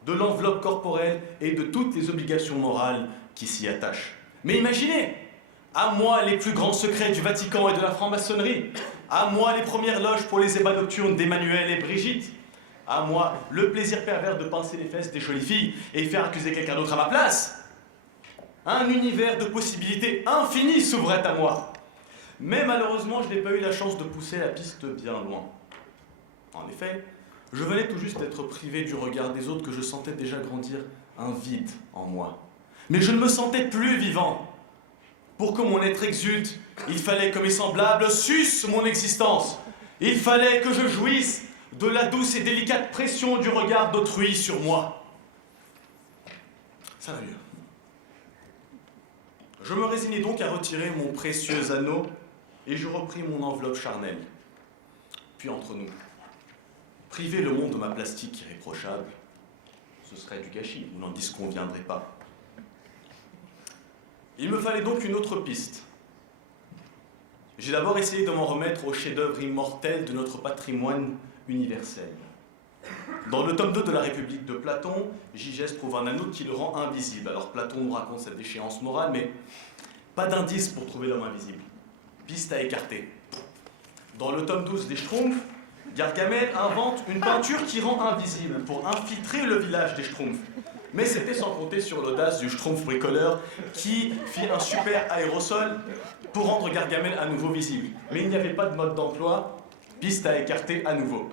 de l'enveloppe corporelle et de toutes les obligations morales qui s'y attachent. Mais imaginez, à moi les plus grands secrets du Vatican et de la franc-maçonnerie, à moi les premières loges pour les ébats nocturnes d'Emmanuel et Brigitte, à moi le plaisir pervers de pincer les fesses des jolies filles et faire accuser quelqu'un d'autre à ma place. Un univers de possibilités infinies s'ouvrait à moi. Mais malheureusement, je n'ai pas eu la chance de pousser la piste bien loin. En effet, je venais tout juste d'être privé du regard des autres que je sentais déjà grandir un vide en moi. Mais je ne me sentais plus vivant. Pour que mon être exulte, il fallait que mes semblables sucent mon existence. Il fallait que je jouisse de la douce et délicate pression du regard d'autrui sur moi. Ça va mieux. Je me résignai donc à retirer mon précieux anneau et je repris mon enveloppe charnelle. Puis entre nous, priver le monde de ma plastique irréprochable, ce serait du gâchis, vous n'en disconviendrez pas. Il me fallait donc une autre piste. J'ai d'abord essayé de m'en remettre au chef-d'œuvre immortel de notre patrimoine universel. Dans le tome 2 de la République de Platon, Gigès trouve un anneau qui le rend invisible. Alors Platon nous raconte cette déchéance morale, mais pas d'indice pour trouver l'homme invisible. Piste à écarter. Dans le tome 12 des Schtroumpfs, Gargamel invente une peinture qui rend invisible pour infiltrer le village des Schtroumpfs. Mais c'était sans compter sur l'audace du Schtroumpf bricoleur qui fit un super aérosol pour rendre Gargamel à nouveau visible. Mais il n'y avait pas de mode d'emploi, piste à écarter à nouveau.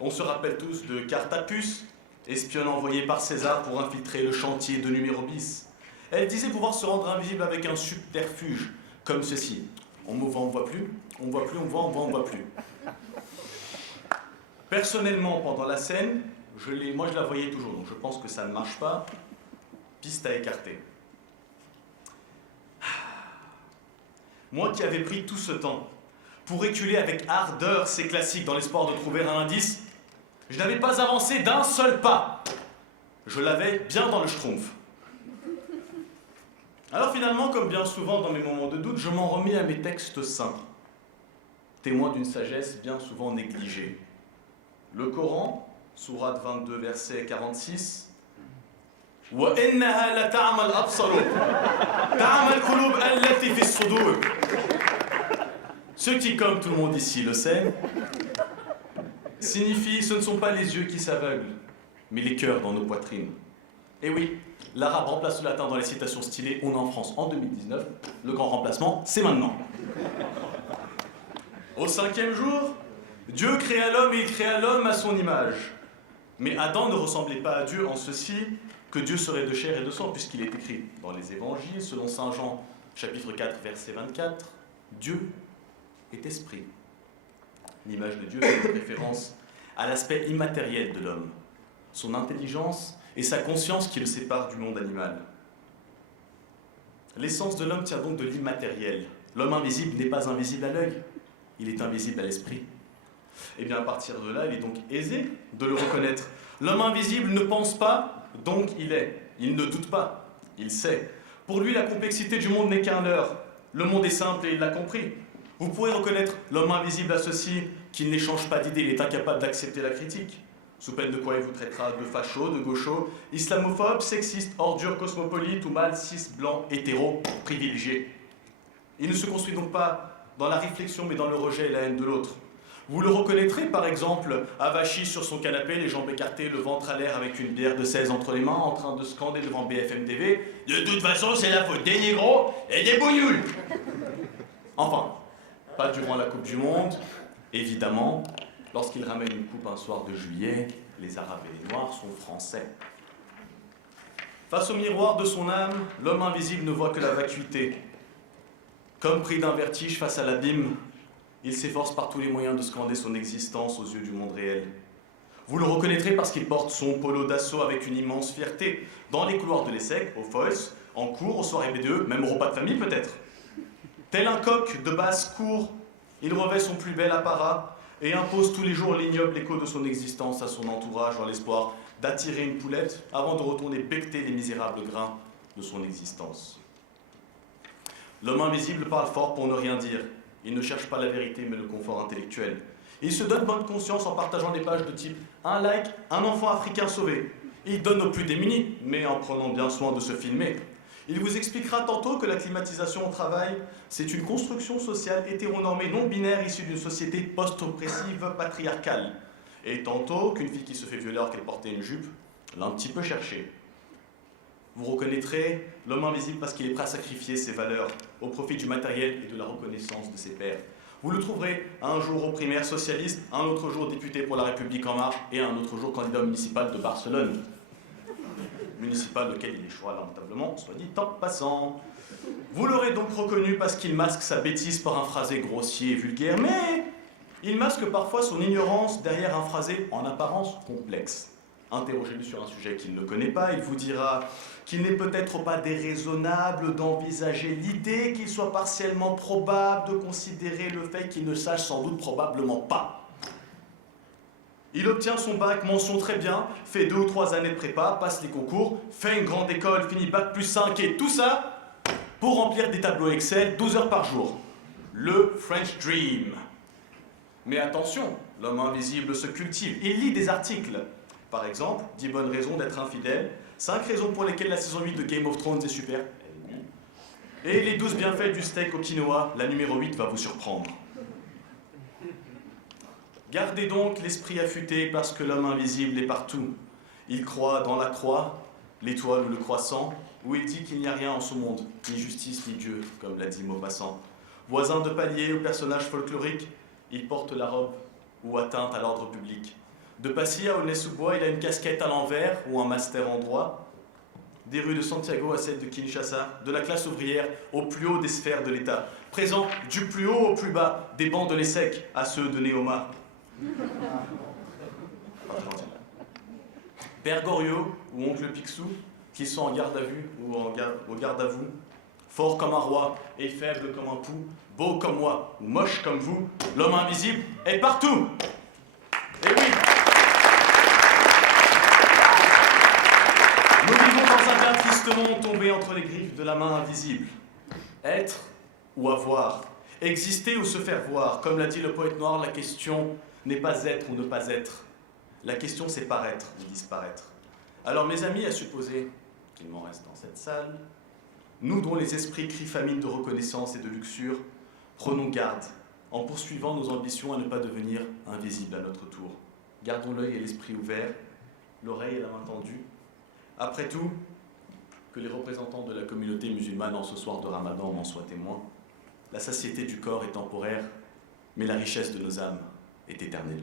On se rappelle tous de Cartapus, espionne envoyée par César pour infiltrer le chantier de numéro bis. Elle disait pouvoir se rendre invisible avec un subterfuge, comme ceci. On me voit, on ne voit plus, on me voit plus, on me voit, on me voit, on me voit plus. Personnellement, pendant la scène, moi je la voyais toujours, donc je pense que ça ne marche pas. Piste à écarter. Moi qui avais pris tout ce temps pour éculer avec ardeur ces classiques dans l'espoir de trouver un indice, je n'avais pas avancé d'un seul pas. Je l'avais bien dans le schtroumpf. Alors finalement, comme bien souvent dans mes moments de doute, je m'en remis à mes textes saints, témoins d'une sagesse bien souvent négligée. Le Coran, sourate 22, verset 46, « Wa innaha la ta'mal absaru, ta'mal qulub allati fi as-sudur » Ce qui, comme tout le monde ici le sait, signifie « ce ne sont pas les yeux qui s'aveuglent, mais les cœurs dans nos poitrines ». Et oui, l'arabe remplace le latin dans les citations stylées, on est en France en 2019, le grand remplacement, c'est maintenant. Au 5e jour, Dieu créa l'homme et il créa l'homme à son image. Mais Adam ne ressemblait pas à Dieu en ceci que Dieu serait de chair et de sang, puisqu'il est écrit dans les évangiles, selon saint Jean, chapitre 4, verset 24, Dieu est esprit. L'image de Dieu fait référence à l'aspect immatériel de l'homme, son intelligence et sa conscience qui le séparent du monde animal. L'essence de l'homme tient donc de l'immatériel. L'homme invisible n'est pas invisible à l'œil, il est invisible à l'esprit. Et bien à partir de là, il est donc aisé de le reconnaître. L'homme invisible ne pense pas, donc il est. Il ne doute pas, il sait. Pour lui, la complexité du monde n'est qu'un leurre. Le monde est simple et il l'a compris. Vous pourrez reconnaître l'homme invisible à ceci, qu'il n'échange pas d'idées, il est incapable d'accepter la critique. Sous peine de quoi il vous traitera de facho, de gaucho, islamophobe, sexiste, ordure, cosmopolite ou mâle, cis, blanc, hétéro, privilégié. Il ne se construit donc pas dans la réflexion mais dans le rejet et la haine de l'autre. Vous le reconnaîtrez par exemple avachi sur son canapé, les jambes écartées, le ventre à l'air avec une bière de 16 entre les mains, en train de scander devant BFM TV « De toute façon, c'est la faute des négros et des bougnoules !» Enfin, pas durant la Coupe du Monde, évidemment. Lorsqu'il ramène une coupe un soir de juillet, les Arabes et les Noirs sont français. Face au miroir de son âme, l'homme invisible ne voit que la vacuité. Comme pris d'un vertige face à l'abîme, il s'efforce par tous les moyens de scander son existence aux yeux du monde réel. Vous le reconnaîtrez parce qu'il porte son polo d'assaut avec une immense fierté, dans les couloirs de l'ESSEC, au FOIS, en cours, aux soirées BDE, même au repas de famille peut-être. Tel un coq de basse cour, il revêt son plus bel apparat et impose tous les jours l'ignoble écho de son existence à son entourage dans l'espoir d'attirer une poulette avant de retourner becter les misérables grains de son existence. L'homme invisible parle fort pour ne rien dire. Il ne cherche pas la vérité mais le confort intellectuel. Il se donne bonne conscience en partageant des pages de type « un like, un enfant africain sauvé ». Il donne aux plus démunis, mais en prenant bien soin de se filmer. Il vous expliquera tantôt que la climatisation au travail, c'est une construction sociale hétéronormée non binaire issue d'une société post-oppressive patriarcale. Et tantôt qu'une fille qui se fait violer alors qu'elle portait une jupe l'a un petit peu cherché. Vous reconnaîtrez l'homme invisible parce qu'il est prêt à sacrifier ses valeurs au profit du matériel et de la reconnaissance de ses pairs. Vous le trouverez un jour au primaire socialiste, un autre jour député pour La République En Marche et un autre jour candidat municipal de Barcelone. Municipal auquel il échouera lamentablement, soit dit en passant. Vous l'aurez donc reconnu parce qu'il masque sa bêtise par un phrasé grossier et vulgaire, mais il masque parfois son ignorance derrière un phrasé en apparence complexe. Interrogez-le sur un sujet qu'il ne connaît pas, il vous dira qu'il n'est peut-être pas déraisonnable d'envisager l'idée qu'il soit partiellement probable de considérer le fait qu'il ne sache sans doute probablement pas. Il obtient son bac, mention très bien, fait 2 ou 3 années de prépa, passe les concours, fait une grande école, finit bac plus 5 et tout ça pour remplir des tableaux Excel 12 heures par jour. Le French Dream. Mais attention, l'homme invisible se cultive, il lit des articles. Par exemple, 10 bonnes raisons d'être infidèle, 5 raisons pour lesquelles la saison 8 de Game of Thrones est super, et les 12 bienfaits du steak au quinoa, la numéro 8 va vous surprendre. Gardez donc l'esprit affûté parce que l'homme invisible est partout. Il croit dans la croix, l'étoile ou le croissant, où il dit qu'il n'y a rien en ce monde, ni justice ni Dieu, comme l'a dit Maupassant. Voisin de palier ou personnage folklorique, il porte la robe ou atteinte à l'ordre public. De Passy à Aulnay-sous-Bois, il a une casquette à l'envers ou un master en droit. Des rues de Santiago à celles de Kinshasa, de la classe ouvrière au plus haut des sphères de l'État. Présent du plus haut au plus bas, des bancs de l'ESSEC à ceux de Néoma. Père Goriot ou oncle Picsou, qu'ils sont en garde à vue ou au garde à vous, fort comme un roi et faible comme un pou, beau comme moi ou moche comme vous, l'homme invisible est partout. Et oui, nous vivons dans un bien triste monde tombé entre les griffes de la main invisible. Être ou avoir, exister ou se faire voir, comme l'a dit le poète noir, la question n'est pas être ou ne pas être. La question c'est paraître ou disparaître. Alors mes amis, à supposer qu'il m'en reste dans cette salle, nous dont les esprits crient famine de reconnaissance et de luxure, prenons garde en poursuivant nos ambitions à ne pas devenir invisibles à notre tour. Gardons l'œil et l'esprit ouverts, l'oreille et la main tendue. Après tout, que les représentants de la communauté musulmane en ce soir de Ramadan m'en soient témoins, la satiété du corps est temporaire, mais la richesse de nos âmes est éternelle.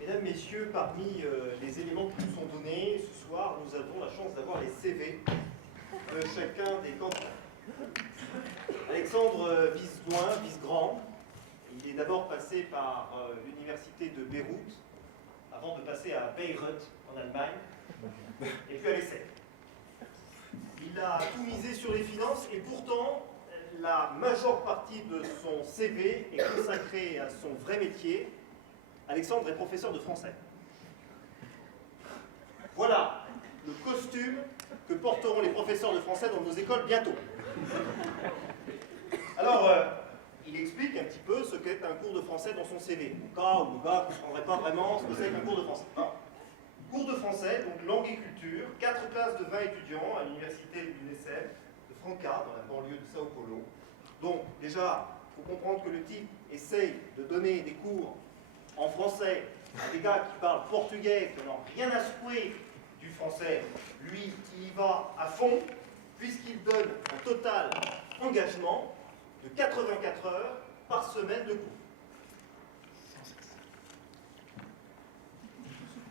Mesdames, Messieurs, parmi les éléments qui nous sont donnés ce soir, nous avons la chance d'avoir les CV de chacun des candidats. Alexandre Vice-Loin, Vice-Grand, Il est d'abord passé par l'université de Beyrouth, avant de passer à Bayreuth, en Allemagne, et puis à l'ESSEC. Il a tout misé sur les finances, et pourtant, la majeure partie de son CV est consacrée à son vrai métier. Alexandre est professeur de français. Voilà le costume que porteront les professeurs de français dans nos écoles bientôt. Alors, il explique un petit peu ce qu'est un cours de français dans son CV, au cas où le gars ne comprendrait pas vraiment ce que c'est qu'un cours de français. Alors, cours de français, donc langue et culture, 4 classes de 20 étudiants à l'université de l'UNESM, de Franca, dans la banlieue de Sao Paulo. Donc, déjà, il faut comprendre que le type essaye de donner des cours en français à des gars qui parlent portugais, qui n'ont rien à secouer du français. Lui, il y va à fond, puisqu'il donne un total engagement de 84 heures par semaine de cours.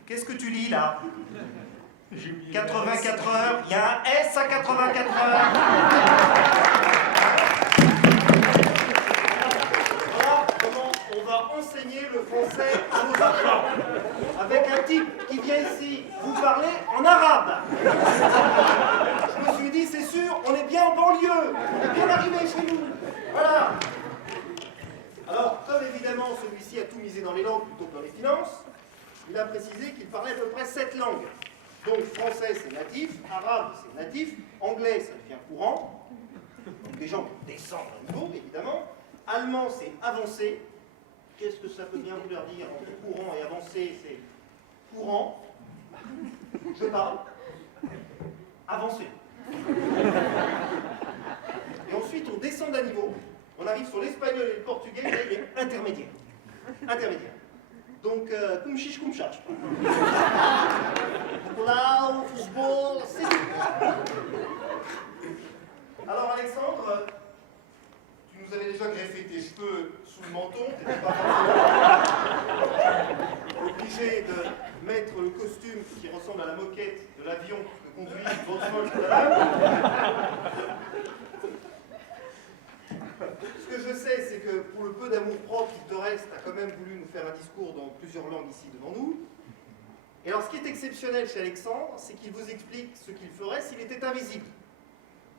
Qu'est-ce que tu lis là? 84 heures, il y a un S à 84 heures. Voilà comment on va enseigner le français à nos enfants. Avec un type qui vient ici vous parler en arabe. Je me suis dit, c'est sûr, on est bien en banlieue. On est bien arrivé chez nous. Voilà. Alors, comme évidemment celui-ci a tout misé dans les langues plutôt que dans les finances, il a précisé qu'il parlait à peu près 7 langues. Donc français c'est natif, arabe c'est natif, anglais ça devient courant, donc des gens qui descendent à niveau évidemment, allemand c'est avancé. Qu'est-ce que ça peut bien vouloir dire entre courant et avancé? C'est courant, je parle, avancé. Et ensuite on descend d'un niveau, on arrive sur l'espagnol et le portugais, là il est intermédiaire. Intermédiaire. Donc, comme chiche, comme chache. Là, au football, c'est tout. Alors, Alexandre, tu nous avais déjà greffé tes cheveux sous le menton, tu n'étais pas obligé de mettre le costume qui ressemble à la moquette de l'avion que conduit Volkswagen tout à l'heure. Ce que je sais, c'est que pour le peu d'amour propre qu'il te reste, tu as quand même voulu nous faire un discours dans plusieurs langues ici devant nous. Et alors, ce qui est exceptionnel chez Alexandre, c'est qu'il vous explique ce qu'il ferait s'il était invisible.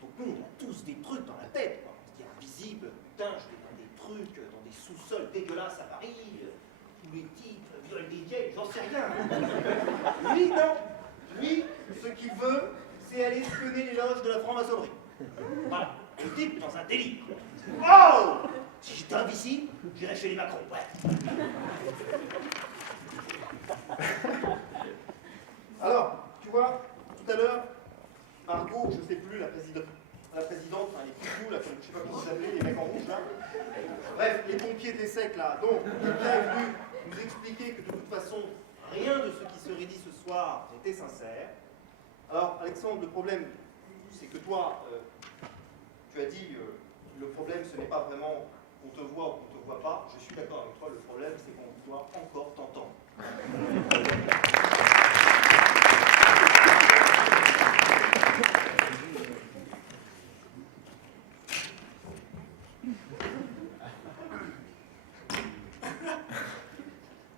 Donc nous, on a tous des trucs dans la tête, quoi. On se dit invisible, putain, je vais dans des trucs, dans des sous-sols dégueulasses à Paris, tous les types violent des vieilles, j'en sais rien. Lui, non. Lui, ce qu'il veut, c'est aller espionner les loges de la franc-maçonnerie. Voilà. Le type dans un délire. Oh! Si j'étais invisible, j'irais chez les Macron, ouais. Alors, tu vois, tout à l'heure, Margot, je sais plus, la présidente, enfin les petits là, je sais pas comment ça s'appelait, les mecs en rouge là. Bref, les pompiers des secs là. Donc, il est bien venu nous expliquer que de toute façon, rien de ce qui serait dit ce soir n'était sincère. Alors, Alexandre, le problème, c'est que toi, tu as dit, le problème, ce n'est pas vraiment qu'on te voit ou qu'on ne te voit pas. Je suis d'accord avec toi, le problème, c'est qu'on doit encore t'entendre.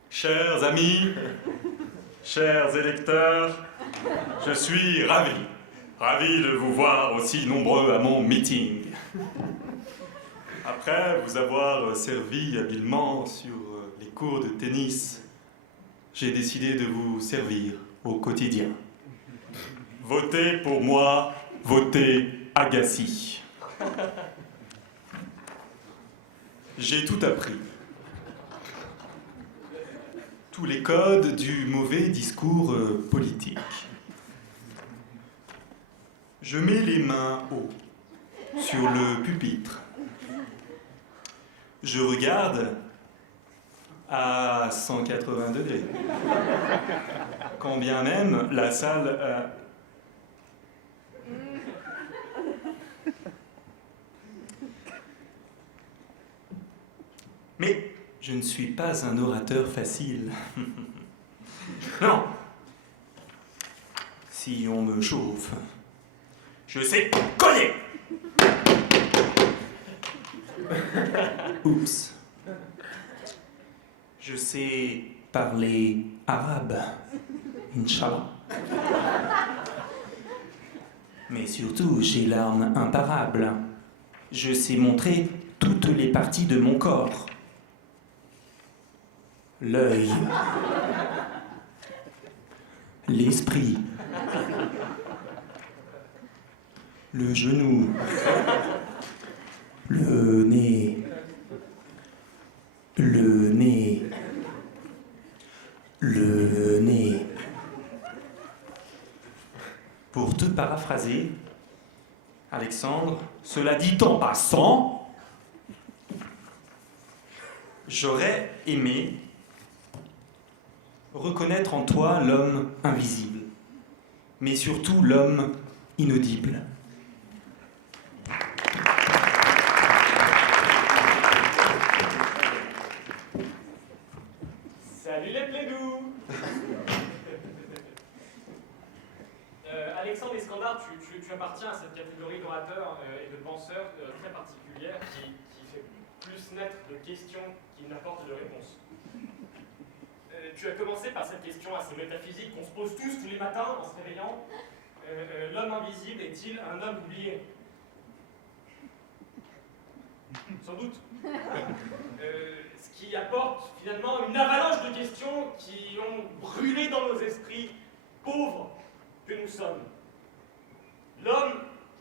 Chers amis, chers électeurs, je suis ravi de vous voir aussi nombreux à mon meeting. Après vous avoir servi habilement sur les cours de tennis, j'ai décidé de vous servir au quotidien. Votez pour moi, votez Agassi. J'ai tout appris. Tous les codes du mauvais discours politique. Je mets les mains haut sur le pupitre. Je regarde à 180 degrés. Quand bien même la salle... Mais je ne suis pas un orateur facile. Non. Si on me chauffe, je sais coller. Oups. Je sais parler arabe, Inch'Allah. Mais surtout, j'ai l'arme imparable. Je sais montrer toutes les parties de mon corps. L'œil, l'esprit, le genou, le nez, le nez, le nez. Pour te paraphraser, Alexandre, cela dit en passant, j'aurais aimé reconnaître en toi l'homme invisible, mais surtout l'homme inaudible. Salut les plaidous. Alexandre Iskandar, tu appartiens à cette catégorie d'orateurs et de penseurs très particulière qui fait plus naître de questions qu'il n'apporte de réponses. Tu as commencé par cette question assez métaphysique qu'on se pose tous les matins en se réveillant. L'homme invisible est-il un homme oublié? Sans doute. Ce qui apporte finalement une avalanche de questions qui ont brûlé dans nos esprits pauvres que nous sommes. L'homme,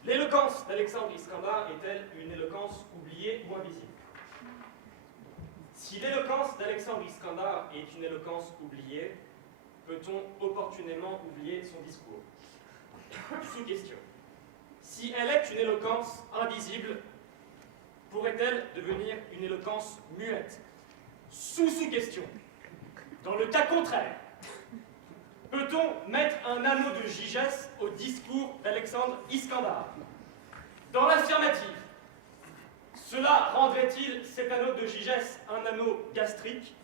l'éloquence d'Alexandre Iskandar est-elle une éloquence oubliée ou invisible? Si l'éloquence d'Alexandre Iskandar est une éloquence oubliée, peut-on opportunément oublier son discours? Sous-question. Si elle est une éloquence invisible, pourrait-elle devenir une éloquence muette? Sous-question. Dans le cas contraire, peut-on mettre un anneau de gigesse au discours d'Alexandre Iskandar? Dans l'affirmative, cela rendrait-il cet anneau de gigesse un anneau gastrique?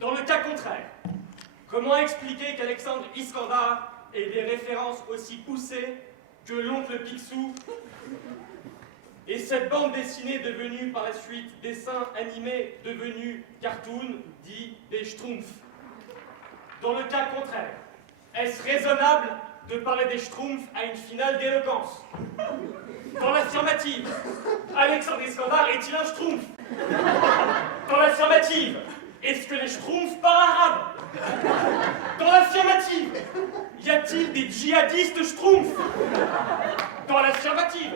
Dans le cas contraire, comment expliquer qu'Alexandre Iskandar ait des références aussi poussées que l'oncle Picsou et cette bande dessinée devenue par la suite dessin animé devenu cartoon dit des Schtroumpfs? Dans le cas contraire, est-ce raisonnable de parler des Schtroumpfs à une finale d'éloquence? Dans l'affirmative, Alexandre Iskandar est-il un Schtroumpf? Dans l'affirmative, est-ce que les Schtroumpfs parlent arabe? Dans l'affirmative, y a-t-il des djihadistes Schtroumpfs? Dans l'affirmative,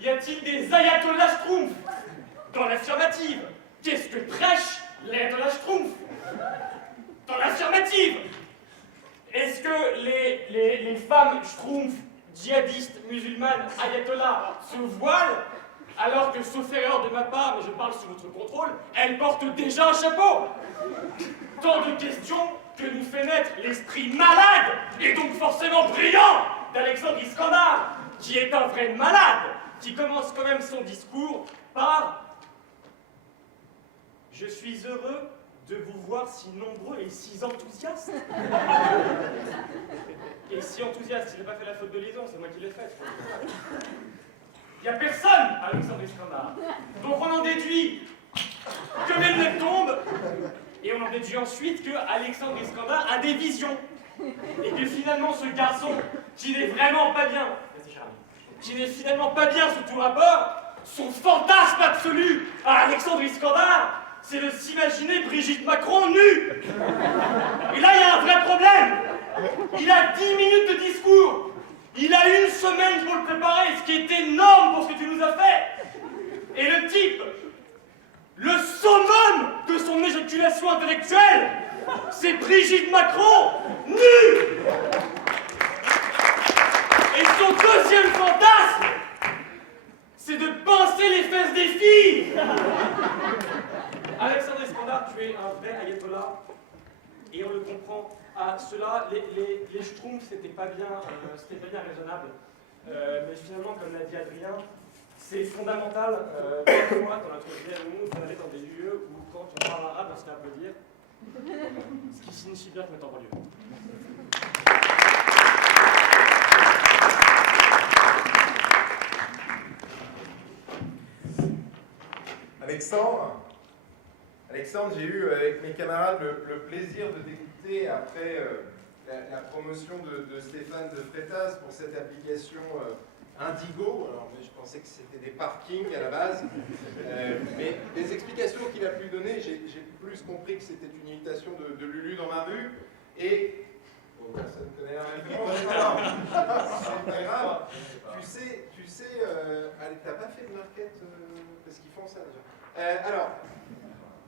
y a-t-il des ayatollahs Schtroumpfs? Dans l'affirmative, qu'est-ce que prêche l'ayatollah Schtroumpf? Dans l'affirmative, est-ce que les femmes Schtroumpfs, djihadistes, musulmanes, ayatollahs, se voilent alors que, sauf erreur de ma part, mais je parle sous votre contrôle, elles portent déjà un chapeau? Tant de questions que nous fait naître l'esprit malade, et donc forcément brillant, d'Alexandre Iskandar, qui est un vrai malade, qui commence quand même son discours par « Je suis heureux de vous voir si nombreux et si enthousiastes. » Et si enthousiaste, il n'a pas fait la faute de liaison, c'est moi qui l'ai faite. Il n'y a personne, Alexandre Iskandar. Donc on en déduit que Mehmet tombe, et on en déduit ensuite que Alexandre Iskandar a des visions. Et que finalement ce garçon, qui n'est vraiment pas bien, qui n'est finalement pas bien sous tout rapport, son fantasme absolu à Alexandre Iskandar, c'est de s'imaginer Brigitte Macron nue. Et là, il y a un vrai problème. Il a 10 minutes de discours. Il a 1 semaine pour le préparer, ce qui est énorme pour ce que tu nous as fait. Et le type, le summum de son éjaculation intellectuelle, c'est Brigitte Macron nue. Et son deuxième fantasme, c'est de pincer les fesses des filles. Alexandre Iskandar, tu es un vrai ayatollah, et on le comprend. À cela, les Schtroumpfs, c'était pas bien raisonnable. Mais finalement, comme l'a dit Adrien, c'est fondamental, parfois, dans notre vie à nous, d'aller dans des lieux où, quand on parle arabe, on se fait applaudir. Ce qui signifie bien que nous sommes en banlieue. Alexandre, j'ai eu avec mes camarades le plaisir de t'écouter après la promotion de Stéphane de Freitas pour cette application Indigo. Alors, je pensais que c'était des parkings à la base, mais les explications qu'il a pu donner, j'ai plus compris que c'était une imitation de Lulu dans ma rue. Et personne ne connaît la réponse. C'est pas grave. Tu sais, allez, t'as pas fait de market parce qu'ils font ça déjà. Alors,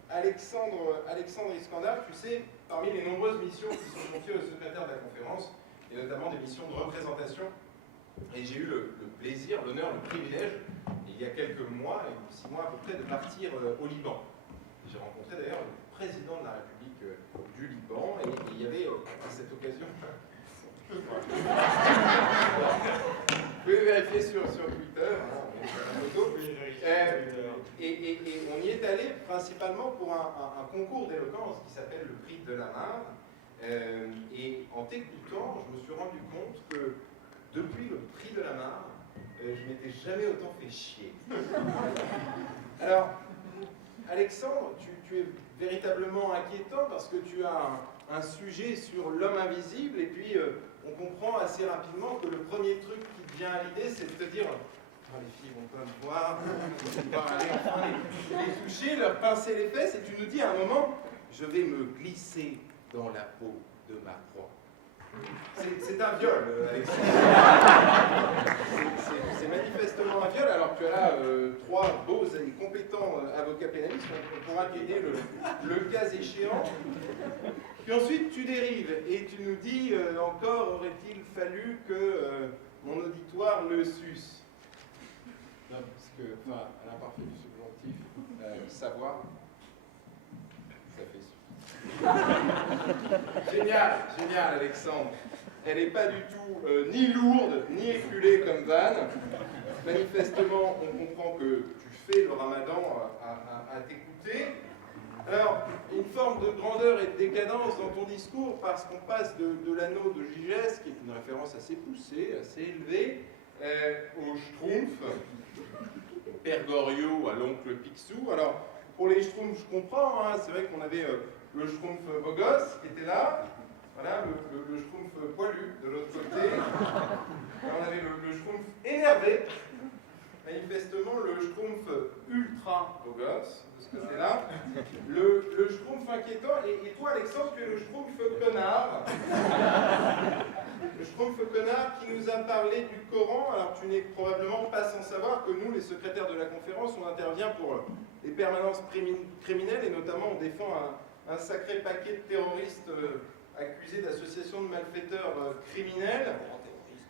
Alexandre Iskandar, tu sais, parmi les nombreuses missions qui sont confiées au secrétaire de la conférence, et notamment des missions de représentation, et j'ai eu le plaisir, l'honneur, le privilège, il y a quelques mois, 6 mois à peu près, de partir au Liban. J'ai rencontré d'ailleurs le président de la République du Liban, et il y avait à cette occasion... Vous pouvez vérifier sur Twitter, la photo. Et on y est allé principalement pour un concours d'éloquence qui s'appelle le prix de la Mare. Et en t'écoutant, je me suis rendu compte que depuis le prix de la Mare, je m'étais jamais autant fait chier. Alors, Alexandre, tu es véritablement inquiétant parce que tu as un sujet sur l'homme invisible et puis on comprend assez rapidement que le premier truc qui te vient à l'idée, c'est de te dire oh, les filles vont pas me voir, on va pouvoir aller enfin les toucher, leur pincer les fesses, et tu nous dis à un moment, je vais me glisser dans la peau de ma proie. C'est un viol, Alexandre. C'est manifestement un viol, alors tu as là 3 beaux et compétents avocats pénalistes, on pourra t'aider le cas échéant. Puis ensuite tu dérives et tu nous dis encore aurait-il fallu que mon auditoire le suce. Non, parce que, enfin, à l'imparfait du subjonctif, savoir, ça fait suce. Génial, Alexandre. Elle n'est pas du tout ni lourde, ni éculée comme vanne. Manifestement, on comprend que tu fais le ramadan à t'écouter. Alors, une forme de grandeur et de décadence dans ton discours, parce qu'on passe de l'anneau de Gigès, qui est une référence assez poussée, assez élevée, au Schtroumpf, au Père Goriot, à l'oncle Picsou. Alors, pour les Schtroumpfs, je comprends, hein, c'est vrai qu'on avait le Schtroumpf beau gosse qui était là, voilà, le Schtroumpf poilu de l'autre côté, on avait le Schtroumpf énervé, manifestement le Schtroumpf ultra beau gosse, de ce côté-là, le Schtroumpf inquiétant, et toi Alexandre, tu es le Schtroumpf connard. Le Schtroumpf connard qui nous a parlé du Coran. Alors tu n'es probablement pas sans savoir que nous, les secrétaires de la conférence, on intervient pour les permanences criminelles, et notamment on défend un sacré paquet de terroristes accusés d'association de malfaiteurs criminels.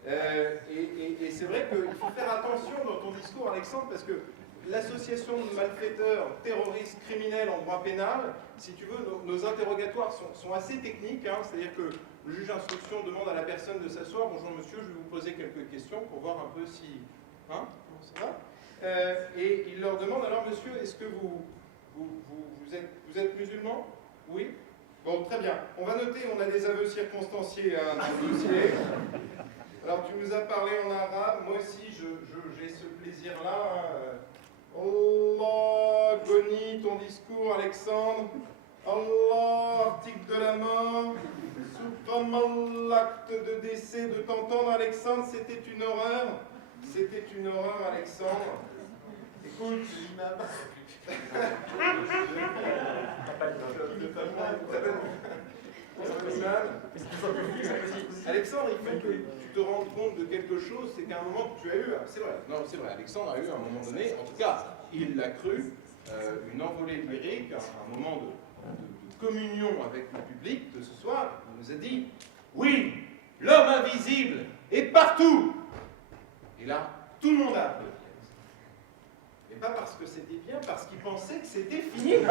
Et c'est vrai qu'il faut faire attention dans ton discours, Alexandre, parce que l'association de malfaiteurs, terroristes, criminels en droit pénal, si tu veux, nos interrogatoires sont assez techniques, hein, c'est-à-dire que le juge d'instruction demande à la personne de s'asseoir. Bonjour monsieur, je vais vous poser quelques questions pour voir un peu si... Hein, comment ça va, et il leur demande, alors monsieur, est-ce que vous êtes musulman? Oui. Bon, très bien. On va noter, on a des aveux circonstanciés hein, dans le dossier. Alors tu nous as parlé en arabe, moi aussi j'ai ce plaisir-là. Allah, Goni, ton discours, Alexandre. Allah, article de la mort. Subhanallah, l'acte de décès, de t'entendre, Alexandre, c'était une horreur. C'était une horreur, Alexandre. Écoute, Alexandre, il faut que tu te rendes compte de quelque chose, c'est qu'à un moment tu as eu, c'est vrai, Alexandre a eu à un moment donné, en tout cas, il l'a cru, une envolée lyrique, un moment de communion avec le public de ce soir. Il nous a dit, oui, l'homme invisible est partout. Et là, tout le monde a applaudi. Et pas parce que c'était bien, parce qu'il pensait que c'était fini. Oui.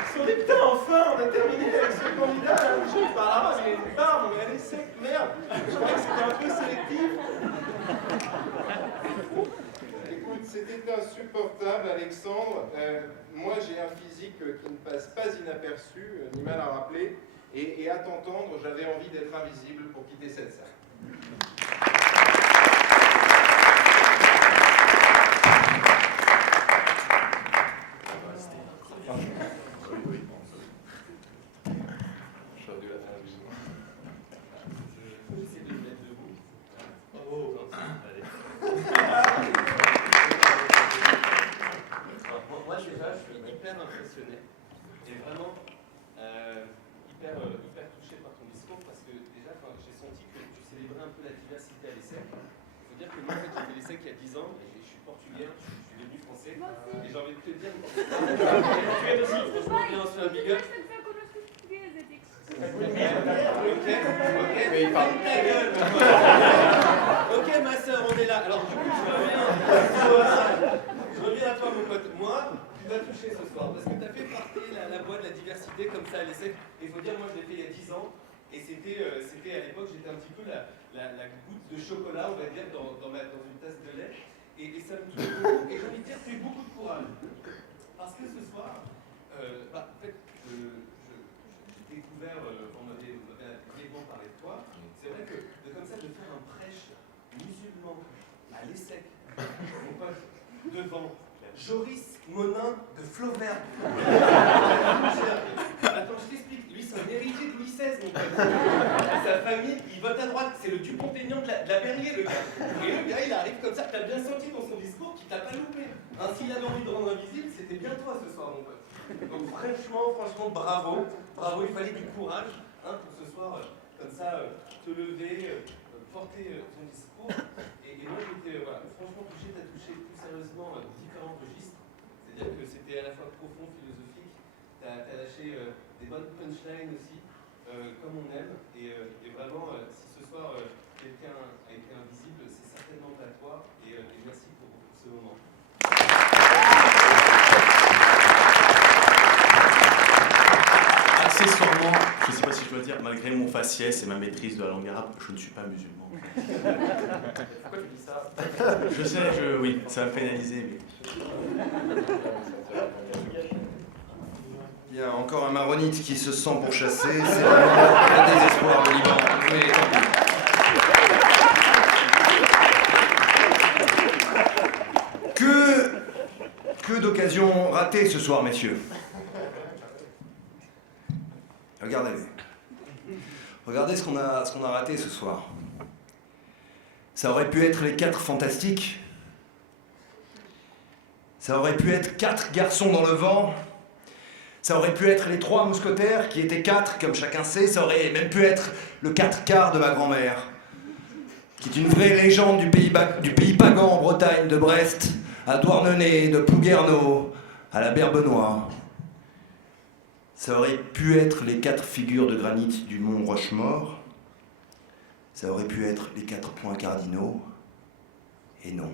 Ils sont dit, putain, enfin, on a terminé avec ce candidat. Je parle arabe, il a une barbe, mais elle est sec, merde. Je croyais que c'était un peu sélectif. Écoute, c'était insupportable, Alexandre. Moi, j'ai un physique qui ne passe pas inaperçu, ni mal à rappeler. Et à t'entendre, j'avais envie d'être invisible pour quitter cette salle. impressionné et vraiment hyper touché par ton discours parce que déjà j'ai senti que tu célébrais un peu la diversité à l'ESSEC. Il faut dire que moi en fait j'ai fait l'ESSEC il y a 10 ans et je suis portugais, je suis devenu français et j'ai envie de te dire. Tu es aussi, franchement, bien on se fait un big up. Ok, mais il parle ta gueule. Ok ma soeur, on est là. Alors du coup je reviens à toi mon pote. Moi, tu vas toucher ce soir parce que tu as fait partie la voie de la diversité comme ça à l'ESSEC. Et il faut dire, moi je l'ai fait il y a 10 ans et c'était à l'époque, j'étais un petit peu la goutte de chocolat, on va dire, dans une tasse de lait. Et ça me touche beaucoup. Et j'ai envie de dire, tu as eu beaucoup de courage. Parce que ce soir, en fait, j'ai découvert, on m'avait brièvement parlé de toi. C'est vrai que comme ça, de faire un prêche musulman à l'ESSEC, mon pote, devant Joris Monin de Flaubert. Attends, je t'explique. Lui, c'est un héritier de Louis XVI, mon pote. Sa famille, il vote à droite. C'est le Dupont-Aignan de la Berrier, le gars. Et le gars, il arrive comme ça. T'as bien senti dans son discours qu'il t'a pas loupé. Hein, s'il avait envie de rendre invisible, c'était bien toi ce soir, mon pote. Donc franchement, bravo. Bravo, il fallait du courage pour ce soir, comme ça, te lever, porter ton discours. Et moi, j'étais franchement touché, t'as touché plus sérieusement différents registres. C'est-à-dire que c'était à la fois profond, philosophique, t'as lâché des bonnes punchlines aussi, comme on aime. Et vraiment, si ce soir quelqu'un a été invisible, c'est certainement pas toi. Et merci pour ce moment. Accessoirement, je ne sais pas si je dois dire, malgré mon faciès et ma maîtrise de la langue arabe, je ne suis pas musulman. Pourquoi tu dis ça? Je sais, oui, ça va pénaliser. Mais... Il y a encore un maronite qui se sent pourchassé, c'est vraiment un désespoir au Liban. Que d'occasions ratées ce soir, messieurs. Regardez-les. Regardez ce qu'on a raté ce soir. Ça aurait pu être les 4 fantastiques. Ça aurait pu être 4 garçons dans le vent. Ça aurait pu être les 3 mousquetaires qui étaient 4, comme chacun sait. Ça aurait même pu être le 4 quarts de ma grand-mère, qui est une vraie légende du pays pagan en Bretagne, de Brest à Douarnenez, de Plouguerneau à la Berbenois. Ça aurait pu être les 4 figures de granit du mont Rochemort. Ça aurait pu être les 4 points cardinaux. Et non.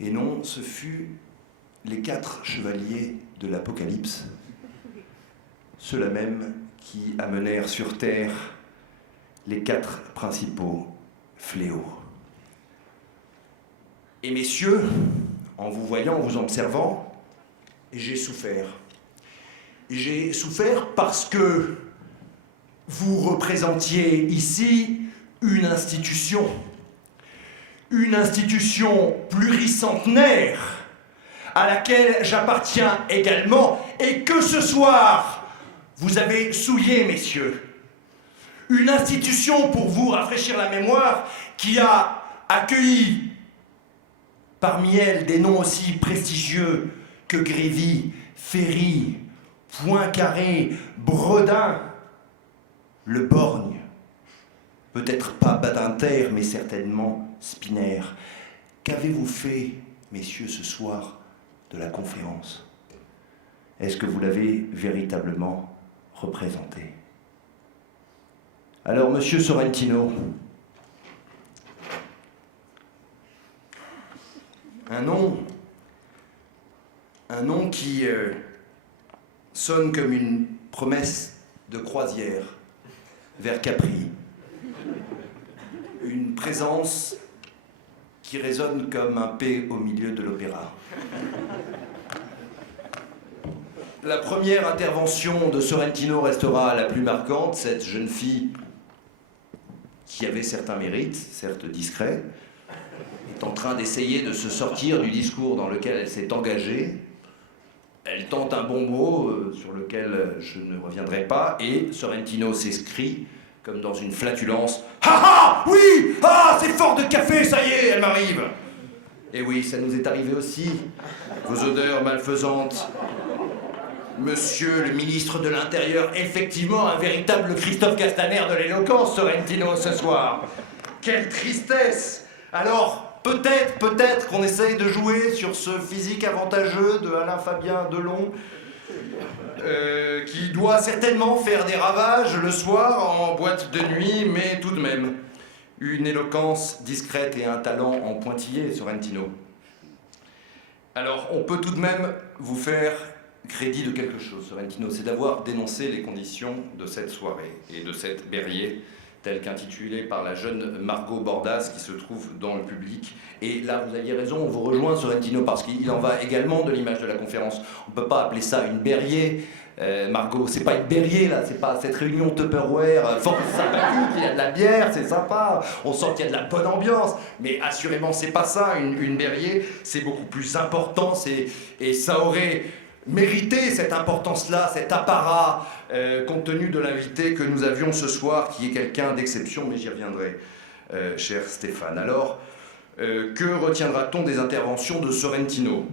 Et non, ce fut les 4 chevaliers de l'Apocalypse. Ceux-là même qui amenèrent sur terre les 4 principaux fléaux. Et messieurs, en vous voyant, en vous observant, j'ai souffert. J'ai souffert parce que vous représentiez ici une institution pluricentenaire à laquelle j'appartiens également et que ce soir vous avez souillé, messieurs. Une institution, pour vous rafraîchir la mémoire, qui a accueilli parmi elles des noms aussi prestigieux que Grévy, Ferry, Poincaré, Bredin, Le Borgne, peut-être pas Badinter, mais certainement Spinner. Qu'avez-vous fait, messieurs, ce soir de la conférence? Est-ce que vous l'avez véritablement représenté? Alors, monsieur Sorrentino, un nom qui sonne comme une promesse de croisière vers Capri. Une présence qui résonne comme un P au milieu de l'opéra. La première intervention de Sorrentino restera la plus marquante. Cette jeune fille, qui avait certains mérites, certes discrets, est en train d'essayer de se sortir du discours dans lequel elle s'est engagée. Elle tente un bon mot sur lequel je ne reviendrai pas, et Sorrentino s'escrie comme dans une flatulence. « Ah ah, oui, ah, c'est fort de café, ça y est, elle m'arrive !» Et oui, ça nous est arrivé aussi, vos odeurs malfaisantes Monsieur le ministre de l'Intérieur, effectivement un véritable Christophe Castaner de l'éloquence, Sorrentino, ce soir. Quelle tristesse! Alors, peut-être qu'on essaye de jouer sur ce physique avantageux de Alain Fabien Delon, qui doit certainement faire des ravages le soir en boîte de nuit, mais tout de même, une éloquence discrète et un talent en pointillé, Sorrentino. Alors, on peut tout de même vous faire crédit de quelque chose, Sorrentino, c'est d'avoir dénoncé les conditions de cette soirée et de cette Berrier, telle qu'intitulée par la jeune Margot Bordas qui se trouve dans le public. Et là, vous aviez raison, on vous rejoint, Sorrentino, parce qu'il en va également de l'image de la conférence. On ne peut pas appeler ça une Berrier, Margot, c'est pas une Berrier là, c'est pas cette réunion Tupperware fort sympathique, il y a de la bière, c'est sympa, on sent qu'il y a de la bonne ambiance, mais assurément c'est pas ça, une Berrier, c'est beaucoup plus important, et ça aurait mérité cette importance-là, cet apparat, compte tenu de l'invité que nous avions ce soir, qui est quelqu'un d'exception, mais j'y reviendrai, cher Stéphane. Alors, que retiendra-t-on des interventions de Sorrentino?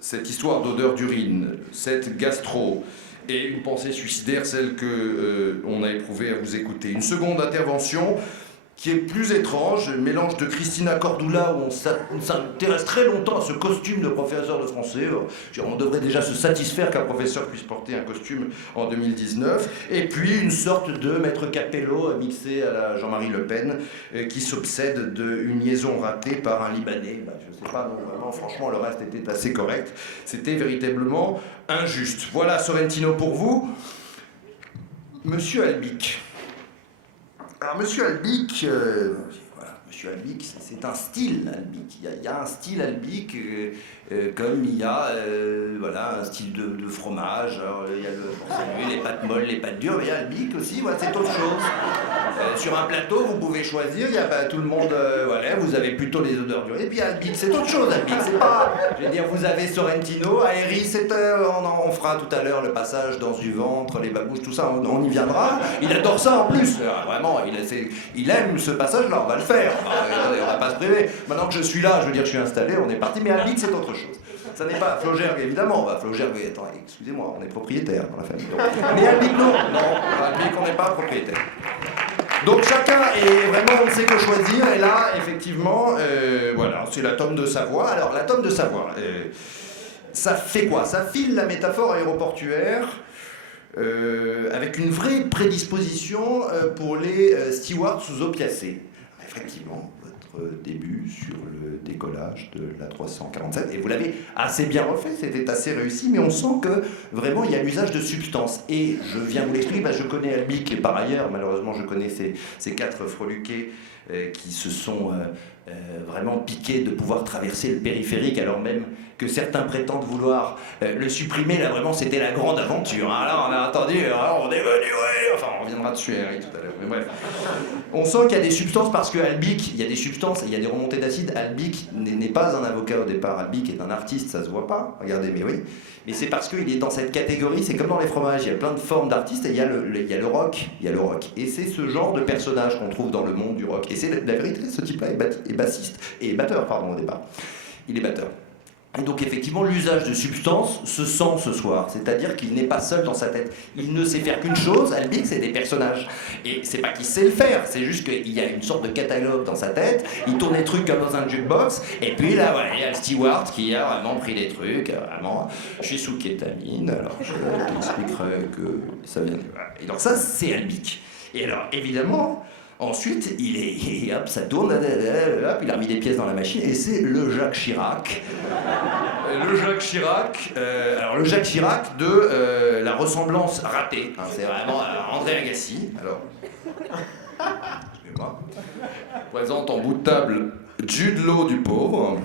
Cette histoire d'odeur d'urine, cette gastro, et une pensée suicidaire, celle que on a éprouvée à vous écouter. Une seconde intervention qui est plus étrange, le mélange de Christina Cordula, où on s'intéresse très longtemps à ce costume de professeur de français. On devrait déjà se satisfaire qu'un professeur puisse porter un costume en 2019. Et puis une sorte de maître Capello mixé à la Jean-Marie Le Pen, qui s'obsède d'une liaison ratée par un Libanais. Je sais pas, non, vraiment, franchement, le reste était assez correct. C'était véritablement injuste. Voilà, Sorrentino, pour vous. Monsieur Albic. Alors, Monsieur Albic, voilà, Monsieur Albic, c'est un style Albic. Il y a un style Albic, comme il y a voilà, un style de fromage. Alors, il y a les pâtes molles, les pâtes dures, mais il y a Albic aussi, voilà, c'est autre chose. Sur un plateau, vous pouvez choisir, il y a tout le monde, voilà, vous avez plutôt les odeurs dures. Et puis Albic, c'est autre chose, Albic, c'est pas... Je veux dire, vous avez Sorrentino, Aéry, on fera tout à l'heure le passage danse du ventre, les babouches, tout ça, on y viendra. Il adore ça en plus, vraiment, il aime ce passage-là, on va le faire. On va pas se priver. Maintenant que je suis là, je veux dire, je suis installé, on est parti, mais Albic, c'est autre chose. Ça n'est pas Flaugergue, évidemment. Flaugergue, attends, excusez-moi, on est propriétaire dans la famille. Donc. Mais Albic, non. Non, Albic, on n'est pas propriétaire. Donc chacun est vraiment, on ne sait que choisir. Et là, effectivement, voilà, c'est la tome de Savoie. Alors, la tome de Savoie, ça fait quoi? Ça file la métaphore aéroportuaire avec une vraie prédisposition pour les stewards sous opiacés. Effectivement, votre début sur le décollage de la 347, et vous l'avez assez bien refait, c'était assez réussi, mais on sent que vraiment il y a l'usage de substances. Et je viens vous l'expliquer, je connais Albic, et par ailleurs, malheureusement, je connais ces 4 freluqués qui se sont vraiment piqués de pouvoir traverser le périphérique, alors même que certains prétendent vouloir le supprimer. Là, vraiment, c'était la grande aventure. Alors, on a entendu, on est venu, ouais. Enfin, on reviendra dessus, Harry, tout à l'heure. Mais bref. On sent qu'il y a des substances, parce que Albic, il y a des substances, il y a des remontées d'acide. Albic n'est pas un avocat au départ. Albic est un artiste, ça se voit pas. Regardez, mais oui. Et c'est parce qu'il est dans cette catégorie, c'est comme dans les fromages, il y a plein de formes d'artistes, et il y a le rock. Et c'est ce genre de personnage qu'on trouve dans le monde du rock. Et c'est la vérité, ce type-là est bassiste, et batteur, pardon, au départ. Il est batteur. Et donc effectivement, l'usage de substances se sent ce soir, c'est-à-dire qu'il n'est pas seul dans sa tête. Il ne sait faire qu'une chose, Albic, c'est des personnages. Et c'est pas qu'il sait le faire, c'est juste qu'il y a une sorte de catalogue dans sa tête, il tourne des trucs comme dans un jukebox, et puis là, voilà, il y a le steward qui a vraiment pris des trucs, vraiment, je suis sous kétamine, alors je t'expliquerai que ça vient de... Et donc ça, c'est Albic. Et alors, évidemment... Ensuite, hop, ça tourne, hop, il a remis des pièces dans la machine, et c'est le Jacques Chirac. Le Jacques Chirac, alors le Jacques Chirac de la ressemblance ratée. Hein, c'est vraiment André Agassi. Alors, excusez-moi. Présente en bout de table Jude Law du pauvre.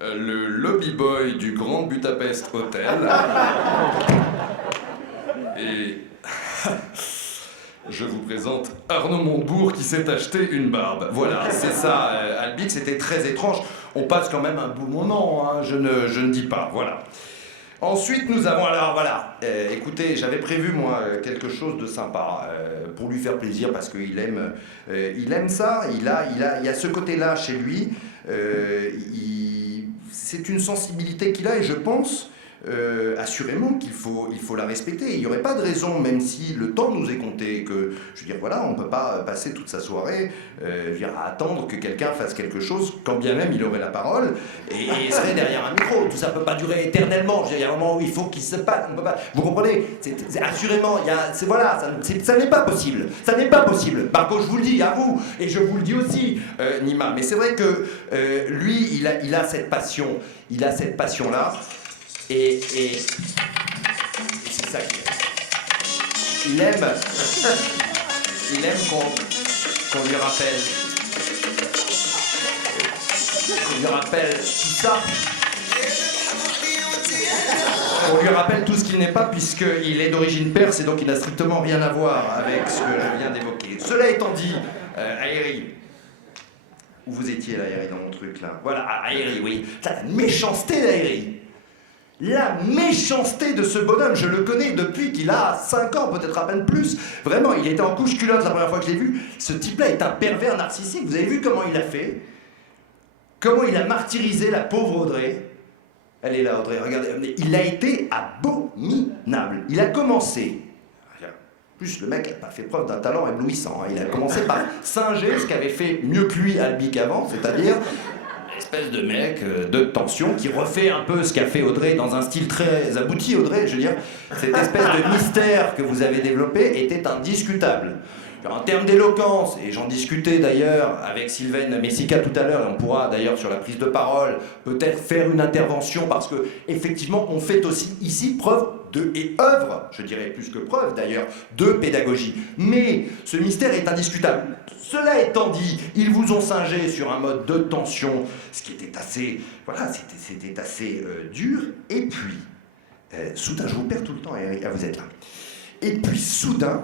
Le lobby boy du Grand Budapest Hotel. Et... je vous présente Arnaud Montebourg qui s'est acheté une barbe. Voilà, c'est ça, Albic, c'était très étrange. On passe quand même un beau moment, hein, je ne dis pas, voilà. Ensuite, nous avons, alors voilà, écoutez, j'avais prévu moi quelque chose de sympa pour lui faire plaisir parce qu'il aime ça, il y a ce côté-là chez lui, c'est une sensibilité qu'il a et je pense assurément qu'il faut la respecter. Il n'y aurait pas de raison, même si le temps nous est compté, que, je veux dire, voilà, on ne peut pas passer toute sa soirée à attendre que quelqu'un fasse quelque chose, quand bien même il aurait la parole, et serait derrière un micro. Tout ça ne peut pas durer éternellement. Je veux dire, il y a un moment où il faut qu'il se passe. On peut pas, vous comprenez? Assurément, voilà, ça n'est pas possible. Ça n'est pas possible. Marco, je vous le dis, à vous, et je vous le dis aussi, Nima. Mais c'est vrai que lui, il a cette passion. Il a cette passion-là. Et c'est ça qu'il aime. Il aime qu'on lui rappelle. Qu'on lui rappelle tout ça. On lui rappelle tout ce qu'il n'est pas, puisqu'il est d'origine perse et donc il n'a strictement rien à voir avec ce que je viens d'évoquer. Cela étant dit, Aéri, où vous étiez là, Aéri, dans mon truc là? Voilà, Aéri, oui. La méchanceté d'Aéri. La méchanceté de ce bonhomme, je le connais depuis qu'il a 5 ans, peut-être à peine plus. Vraiment, il était en couche-culotte la première fois que je l'ai vu. Ce type-là est un pervers narcissique. Vous avez vu comment il a fait? Comment il a martyrisé la pauvre Audrey? Elle est là, Audrey, regardez. Il a été abominable. Il a commencé... En plus, le mec n'a pas fait preuve d'un talent éblouissant. Il a commencé par singer ce qu'avait fait mieux que lui Albic avant, c'est-à-dire... espèce de mec de tension qui refait un peu ce qu'a fait Audrey dans un style très abouti. Audrey, je veux dire, cette espèce de mystère que vous avez développé était indiscutable. En termes d'éloquence, et j'en discutais d'ailleurs avec Sylvaine Messica tout à l'heure, et on pourra d'ailleurs sur la prise de parole peut-être faire une intervention, parce que effectivement on fait aussi ici preuve et œuvre, je dirais plus que preuve d'ailleurs, de pédagogie. Mais ce mystère est indiscutable. Cela étant dit, ils vous ont singé sur un mode de tension, ce qui était assez, voilà, c'était assez dur. Et puis, soudain, je vous perds tout le temps, Eric, vous êtes là. Et puis soudain,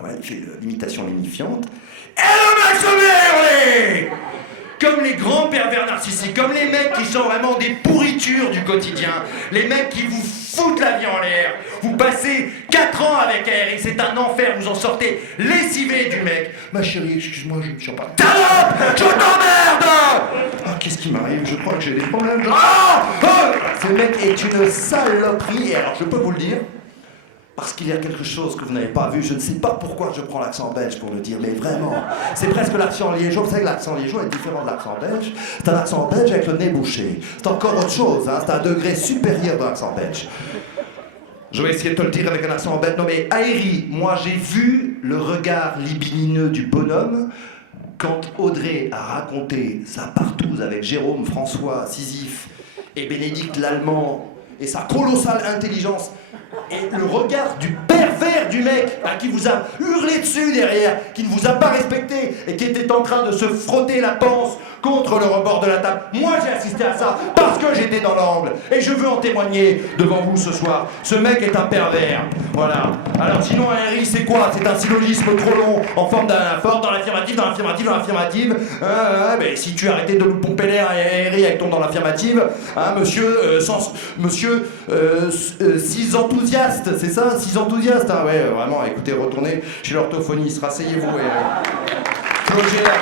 voilà, il fait l'imitation lénifiante. Et le mec se met à hurler comme les grands pervers narcissiques, comme les mecs qui sont vraiment des pourritures du quotidien, les mecs qui vous foutent la vie en l'air. Vous passez 4 ans avec Eric, c'est un enfer, vous en sortez lessivé du mec. Ma chérie, excuse-moi, je ne suis pas... Salope, je t'emmerde. Oh, qu'est-ce qui m'arrive? Je crois que j'ai des problèmes. Ce mec est une saloperie, et alors je peux vous le dire, parce qu'il y a quelque chose que vous n'avez pas vu. Je ne sais pas pourquoi je prends l'accent belge pour le dire, mais vraiment, c'est presque l'accent liégeois. Vous savez que l'accent liégeois est différent de l'accent belge. C'est un accent belge avec le nez bouché. C'est encore autre chose, hein. C'est un degré supérieur de l'accent belge. Je vais essayer de te le dire avec un accent belge. Non mais, Aéri, moi j'ai vu le regard libidineux du bonhomme quand Audrey a raconté sa partouze avec Jérôme, François, Sisyphe et Bénédicte l'Allemand et sa colossale intelligence. Et le regard du pervers du mec qui vous a hurlé dessus derrière, qui ne vous a pas respecté et qui était en train de se frotter la panse contre le rebord de la table. Moi j'ai assisté à ça parce que j'étais dans l'angle et je veux en témoigner devant vous ce soir. Ce mec est un pervers. Voilà. Alors sinon Henry c'est quoi? C'est un syllogisme trop long en forme d'un fort dans l'affirmative, dans l'affirmative, dans l'affirmative. Mais si tu arrêtais de nous pomper l'air Henry avec ton dans l'affirmative, hein, monsieur, six enthousiastes, c'est ça? 6 enthousiastes, hein, ouais, vraiment, écoutez, retournez chez l'orthophoniste, rasseyez-vous et Flogère.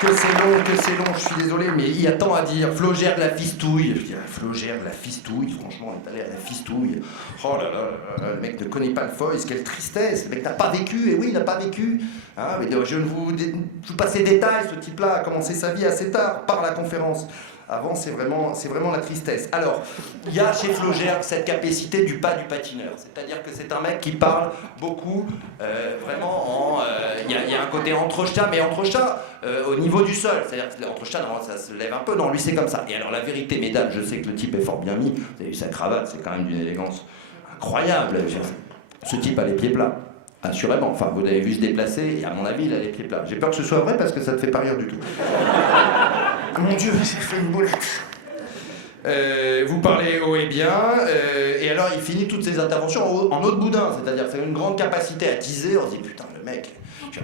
Que c'est long, je suis désolé, mais il y a tant à dire. Flogère de la fistouille. Je dis, Flogère de la fistouille, franchement, on est allé à la fistouille. Oh là là, le mec ne connaît pas le foïs, quelle tristesse. Le mec n'a pas vécu, et oui, il n'a pas vécu. Hein, mais je ne vous passe les détails, ce type-là a commencé sa vie assez tard, par la conférence. Avant, c'est vraiment la tristesse. Alors, il y a chez Flogère cette capacité du pas du patineur. C'est-à-dire que c'est un mec qui parle beaucoup, vraiment en... Il y a un côté entrechat, mais entrechat au niveau du sol. C'est-à-dire que l'entrechat, ça se lève un peu. Non, lui, c'est comme ça. Et alors, la vérité, mesdames, je sais que le type est fort bien mis. Vous avez vu sa cravate, c'est quand même d'une élégance incroyable. Ce type a les pieds plats. Assurément. Enfin, vous l'avez vu se déplacer, et à mon avis, il a les pieds plats. J'ai peur que ce soit vrai parce que ça ne te fait pas rire du tout. Mon Dieu, j'ai fait une boulette. Vous parlez haut et bien, et alors il finit toutes ses interventions en eau de boudin, c'est-à-dire c'est une grande capacité à teaser. On se dit putain, le mec.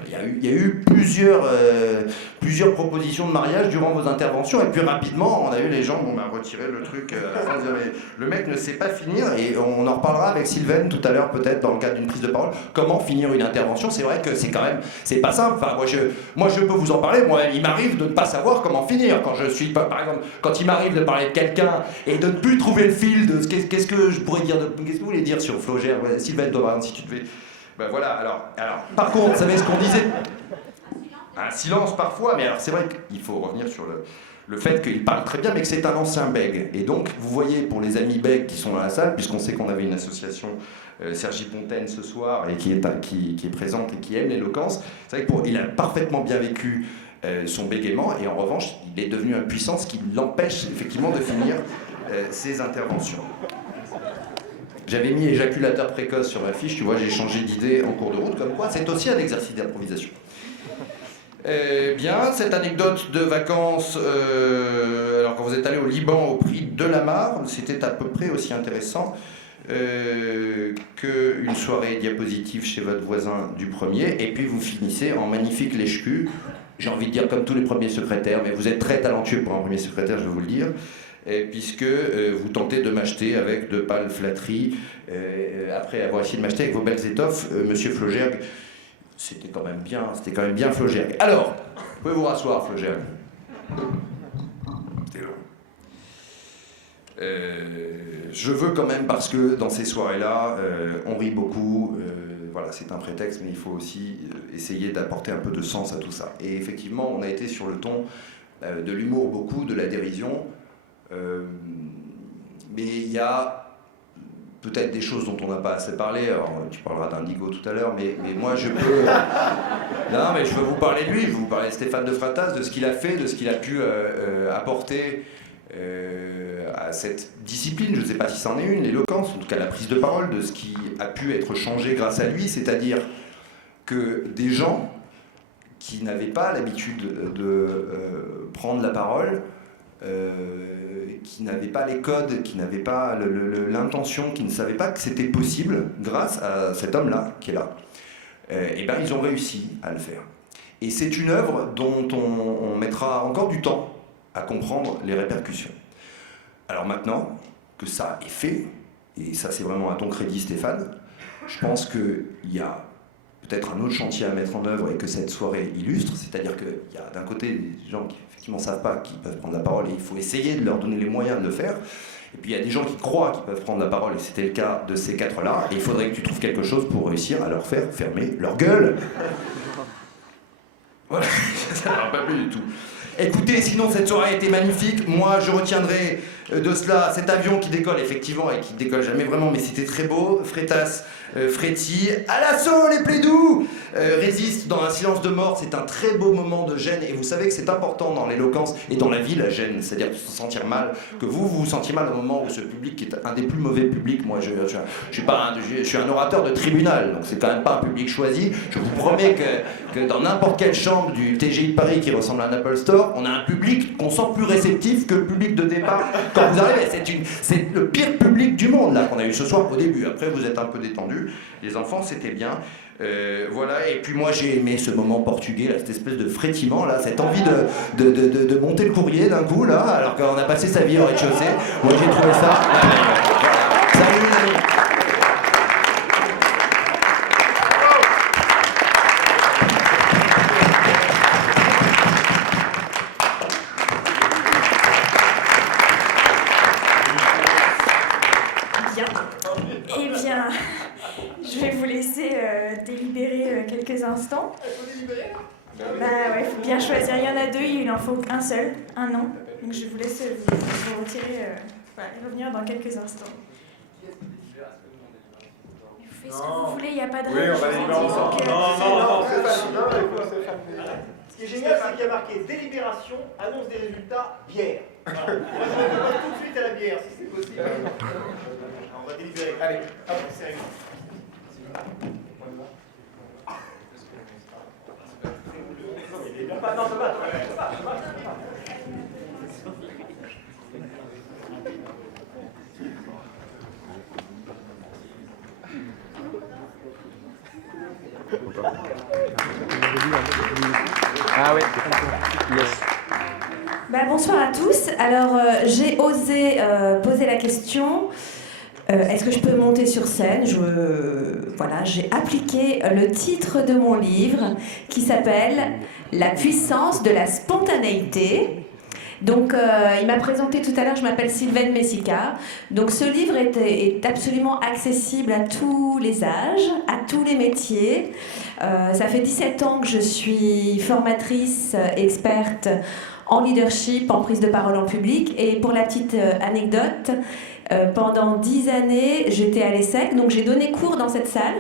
Il y a eu plusieurs propositions de mariage durant vos interventions, et puis rapidement, on a eu les gens, on m'a retiré le truc. Le mec ne sait pas finir, et on en reparlera avec Sylvaine tout à l'heure, peut-être dans le cadre d'une prise de parole. Comment finir une intervention? C'est vrai que c'est pas simple. Enfin, moi, je peux vous en parler. Moi, il m'arrive de ne pas savoir comment finir. Quand je suis, par exemple, quand il m'arrive de parler de quelqu'un bouquin et de ne plus trouver le fil de qu'est-ce que je pourrais dire, qu'est-ce que vous voulez dire sur Flogère, Sylvain Dovan, si tu devais... Ben voilà, alors, par contre, vous savez ce qu'on disait? Un silence parfois, mais alors c'est vrai qu'il faut revenir sur le fait qu'il parle très bien, mais que c'est un ancien bègue. Et donc, vous voyez, pour les amis bègues qui sont dans la salle, puisqu'on sait qu'on avait une association Sergi Pontaine ce soir, et qui est présente et qui aime l'éloquence, c'est vrai qu'il a parfaitement bien vécu son bégaiement, et en revanche, il est devenu impuissant, ce qui l'empêche effectivement de finir ses interventions. J'avais mis éjaculateur précoce sur ma fiche, tu vois, j'ai changé d'idée en cours de route, comme quoi c'est aussi un exercice d'improvisation. Bien, cette anecdote de vacances, alors quand vous êtes allé au Liban au prix de la Mare, c'était à peu près aussi intéressant qu'une soirée diapositive chez votre voisin du premier, et puis vous finissez en magnifique lèche-cul, j'ai envie de dire comme tous les premiers secrétaires, mais vous êtes très talentueux pour un premier secrétaire, je vais vous le dire, puisque vous tentez de m'acheter avec de pâles flatteries, après avoir essayé de m'acheter avec vos belles étoffes, monsieur Flaugergue. C'était quand même bien Flaugergue. Alors, vous pouvez vous rasseoir, Flaugergue. Je veux quand même, parce que dans ces soirées-là, on rit beaucoup, voilà, c'est un prétexte, mais il faut aussi essayer d'apporter un peu de sens à tout ça. Et effectivement, on a été sur le ton de l'humour beaucoup, de la dérision, mais il y a peut-être des choses dont on n'a pas assez parlé. Alors, tu parleras d'Indigo tout à l'heure, mais moi je peux... Non, mais je veux vous parler de lui, je veux vous parler de Stéphane de Fratas, de ce qu'il a fait, de ce qu'il a pu apporter à cette discipline, je ne sais pas si c'en est une, l'éloquence, en tout cas la prise de parole, de ce qui a pu être changé grâce à lui, c'est-à-dire que des gens qui n'avaient pas l'habitude de prendre la parole, qui n'avaient pas les codes, qui n'avaient pas l'intention, qui ne savaient pas que c'était possible, grâce à cet homme-là qui est là, et ben ils ont réussi à le faire. Et c'est une œuvre dont on mettra encore du temps à comprendre les répercussions. Alors maintenant que ça est fait, et ça c'est vraiment à ton crédit Stéphane, je pense qu'il y a peut-être un autre chantier à mettre en œuvre et que cette soirée illustre, c'est-à-dire qu'il y a d'un côté des gens qui effectivement ne savent pas qu'ils peuvent prendre la parole et il faut essayer de leur donner les moyens de le faire, et puis il y a des gens qui croient qu'ils peuvent prendre la parole et c'était le cas de ces quatre-là, et il faudrait que tu trouves quelque chose pour réussir à leur faire fermer leur gueule. Voilà, ça ne va pas plus du tout. Écoutez, sinon cette soirée a été magnifique. Moi, je retiendrai de cela cet avion qui décolle, effectivement, et qui décolle jamais vraiment, mais c'était très beau. Frétas, Fréty, à l'assaut les plaidous, résiste dans un silence de mort. C'est un très beau moment de gêne, et vous savez que c'est important dans l'éloquence et dans la vie, la gêne, c'est-à-dire de se sentir mal, que vous sentiez mal au moment où ce public, qui est un des plus mauvais publics, moi je suis un orateur de tribunal, donc c'est quand même pas un public choisi. Je vous promets que dans n'importe quelle chambre du TGI de Paris qui ressemble à un Apple Store, on a un public qu'on sent plus réceptif que le public de départ. Quand vous arrivez, c'est le pire public du monde là qu'on a eu ce soir au début. Après, vous êtes un peu détendus. Les enfants, c'était bien. Voilà. Et puis moi, j'ai aimé ce moment portugais, là, cette espèce de frétillement, là, cette envie de monter le courrier d'un coup, là, alors qu'on a passé sa vie au rez-de-chaussée. Moi, j'ai trouvé ça. Salut les amis. Eh bien, je vais vous laisser délibérer quelques instants. Bah ouais, faut bien choisir. Il y en a deux, il en faut un seul, un non. Donc je vous laisse vous retirer, voilà, et revenir dans quelques instants. Vous faites ce que vous voulez, il n'y a pas de règle. Oui, on va délibérer ensemble. Ce qui est génial, c'est qu'il y a marqué délibération, annonce des résultats, bière. Voilà. Moi, je vais passer tout de suite à la bière, si c'est possible. On va délibérer. Allez, hop, c'est réglé. Ah oui. Yes. Bah, bonsoir à tous. Alors, j'ai osé poser la question, est-ce que je peux monter sur scène ? Voilà, j'ai appliqué le titre de mon livre qui s'appelle « La puissance de la spontanéité ». Donc, il m'a présenté tout à l'heure, je m'appelle Sylvaine Messica. Donc, ce livre est absolument accessible à tous les âges, à tous les métiers. Ça fait 17 ans que je suis formatrice, experte en leadership, en prise de parole en public. Et pour la petite anecdote, pendant 10 années, j'étais à l'ESSEC, donc j'ai donné cours dans cette salle.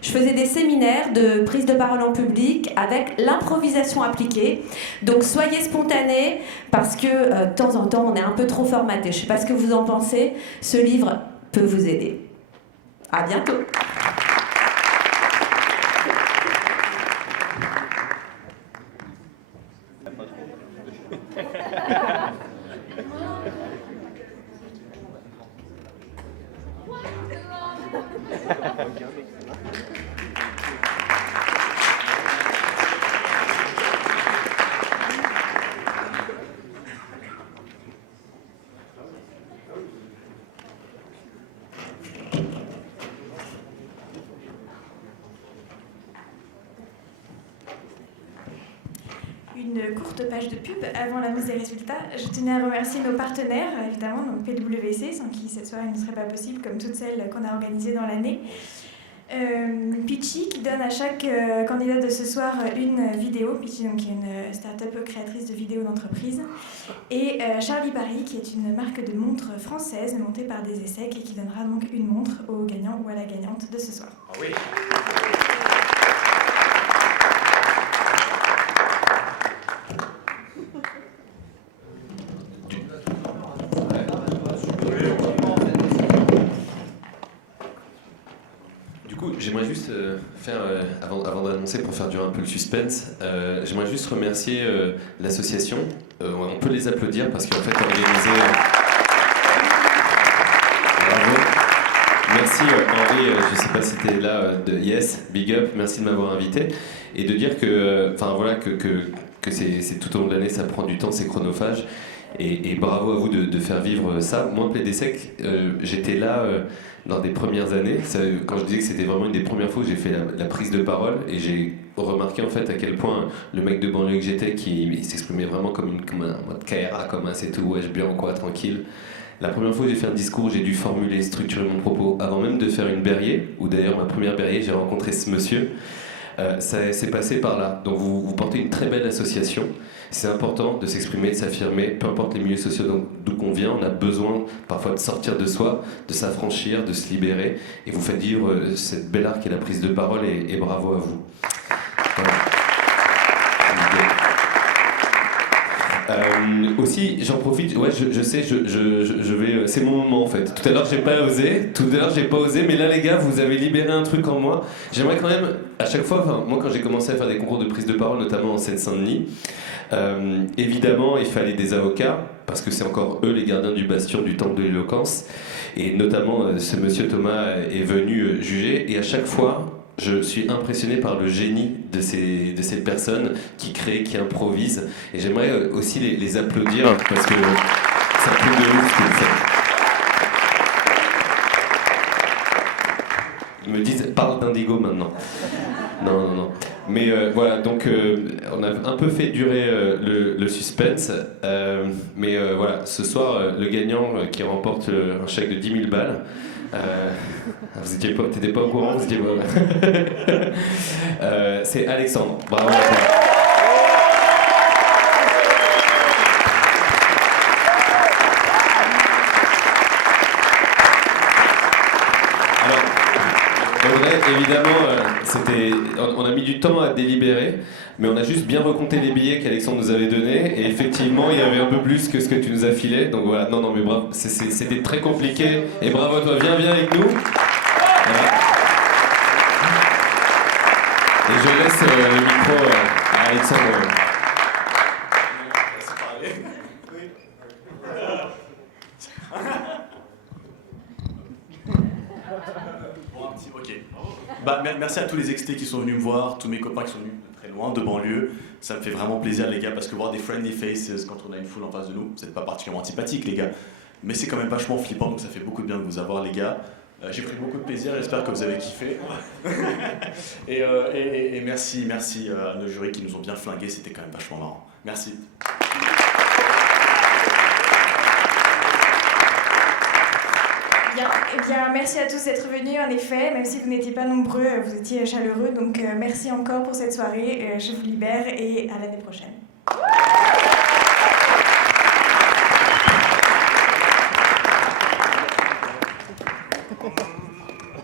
Je faisais des séminaires de prise de parole en public avec l'improvisation appliquée. Donc soyez spontanés parce que de temps en temps on est un peu trop formaté. Je ne sais pas ce que vous en pensez. Ce livre peut vous aider. À bientôt. Une courte page de pub avant la mise des résultats. Je tenais à remercier nos partenaires, évidemment, donc PwC, sans qui cette soirée ne serait pas possible, comme toutes celles qu'on a organisées dans l'année. Pitchy, qui donne à chaque candidat de ce soir une vidéo. Pitchy, donc, qui est une start-up créatrice de vidéos d'entreprise. Et Charlie Paris, qui est une marque de montres française montée par des ESSEC et qui donnera donc une montre au gagnant ou à la gagnante de ce soir. Ah oui. J'aimerais juste faire, avant d'annoncer, pour faire durer un peu le suspense, j'aimerais juste remercier l'association. On peut les applaudir parce qu'en fait, organisé. Bravo. Merci Henri, je ne sais pas si tu es là, de Yes, big up, merci de m'avoir invité. Et de dire que, que c'est tout au long de l'année, ça prend du temps, c'est chronophage. Et bravo à vous de faire vivre ça. Moi, Plaidesec, j'étais là dans des premières années. Quand je disais que c'était vraiment une des premières fois que j'ai fait la prise de parole, et j'ai remarqué en fait à quel point le mec de banlieue que j'étais, qui s'exprimait vraiment comme un mode KRA, comme un c'est tout, wesh bien quoi, tranquille. La première fois que j'ai fait un discours, j'ai dû formuler, structurer mon propos avant même de faire une Berrier, où d'ailleurs ma première Berrier, j'ai rencontré ce monsieur. Ça s'est passé par là. Donc vous portez une très belle association. C'est important de s'exprimer, de s'affirmer, peu importe les milieux sociaux d'où qu'on vient, on a besoin parfois de sortir de soi, de s'affranchir, de se libérer. Et vous faites vivre cette belle art qui est la prise de parole, et bravo à vous. Voilà. Aussi, j'en profite, ouais, je sais, je vais, c'est mon moment en fait. Tout à l'heure, j'ai pas osé, mais là, les gars, vous avez libéré un truc en moi. J'aimerais quand même, à chaque fois, moi, quand j'ai commencé à faire des concours de prise de parole, notamment en Seine-Saint-Denis, évidemment, il fallait des avocats, parce que c'est encore eux les gardiens du bastion du temple de l'éloquence. Et notamment, ce monsieur Thomas est venu juger, et à chaque fois, je suis impressionné par le génie de ces personnes qui créent, qui improvisent. Et j'aimerais aussi les applaudir parce que c'est un truc de ouf ce que vous faites. Ils me disent, parle d'Indigo maintenant. Non. Mais voilà, donc on a un peu fait durer le suspense. Mais voilà, ce soir, le gagnant qui remporte un chèque de 10 000 balles. Vous t'étais pas au courant, vous étiez pas... c'est Alexandre. Bravo. Alors, Audrey, évidemment, on a mis du temps à délibérer, mais on a juste bien recompté les billets qu'Alexandre nous avait donnés, et effectivement, il y avait un peu plus que ce que tu nous as filé. Donc voilà, non, mais bravo, c'était très compliqué, et bravo à toi, viens avec nous. Voilà. Et je laisse le micro à Alexandre. Merci à tous les extés qui sont venus me voir, tous mes copains qui sont venus de très loin, de banlieue. Ça me fait vraiment plaisir, les gars, parce que voir des friendly faces quand on a une foule en face de nous, vous n'êtes pas particulièrement antipathiques, les gars. Mais c'est quand même vachement flippant, donc ça fait beaucoup de bien de vous avoir, les gars. J'ai pris beaucoup de plaisir, j'espère que vous avez kiffé. et merci à nos jurys qui nous ont bien flingués, c'était quand même vachement marrant. Merci. bien, merci à tous d'être venus, en effet, même si vous n'étiez pas nombreux, vous étiez chaleureux, donc merci encore pour cette soirée, je vous libère et à l'année prochaine.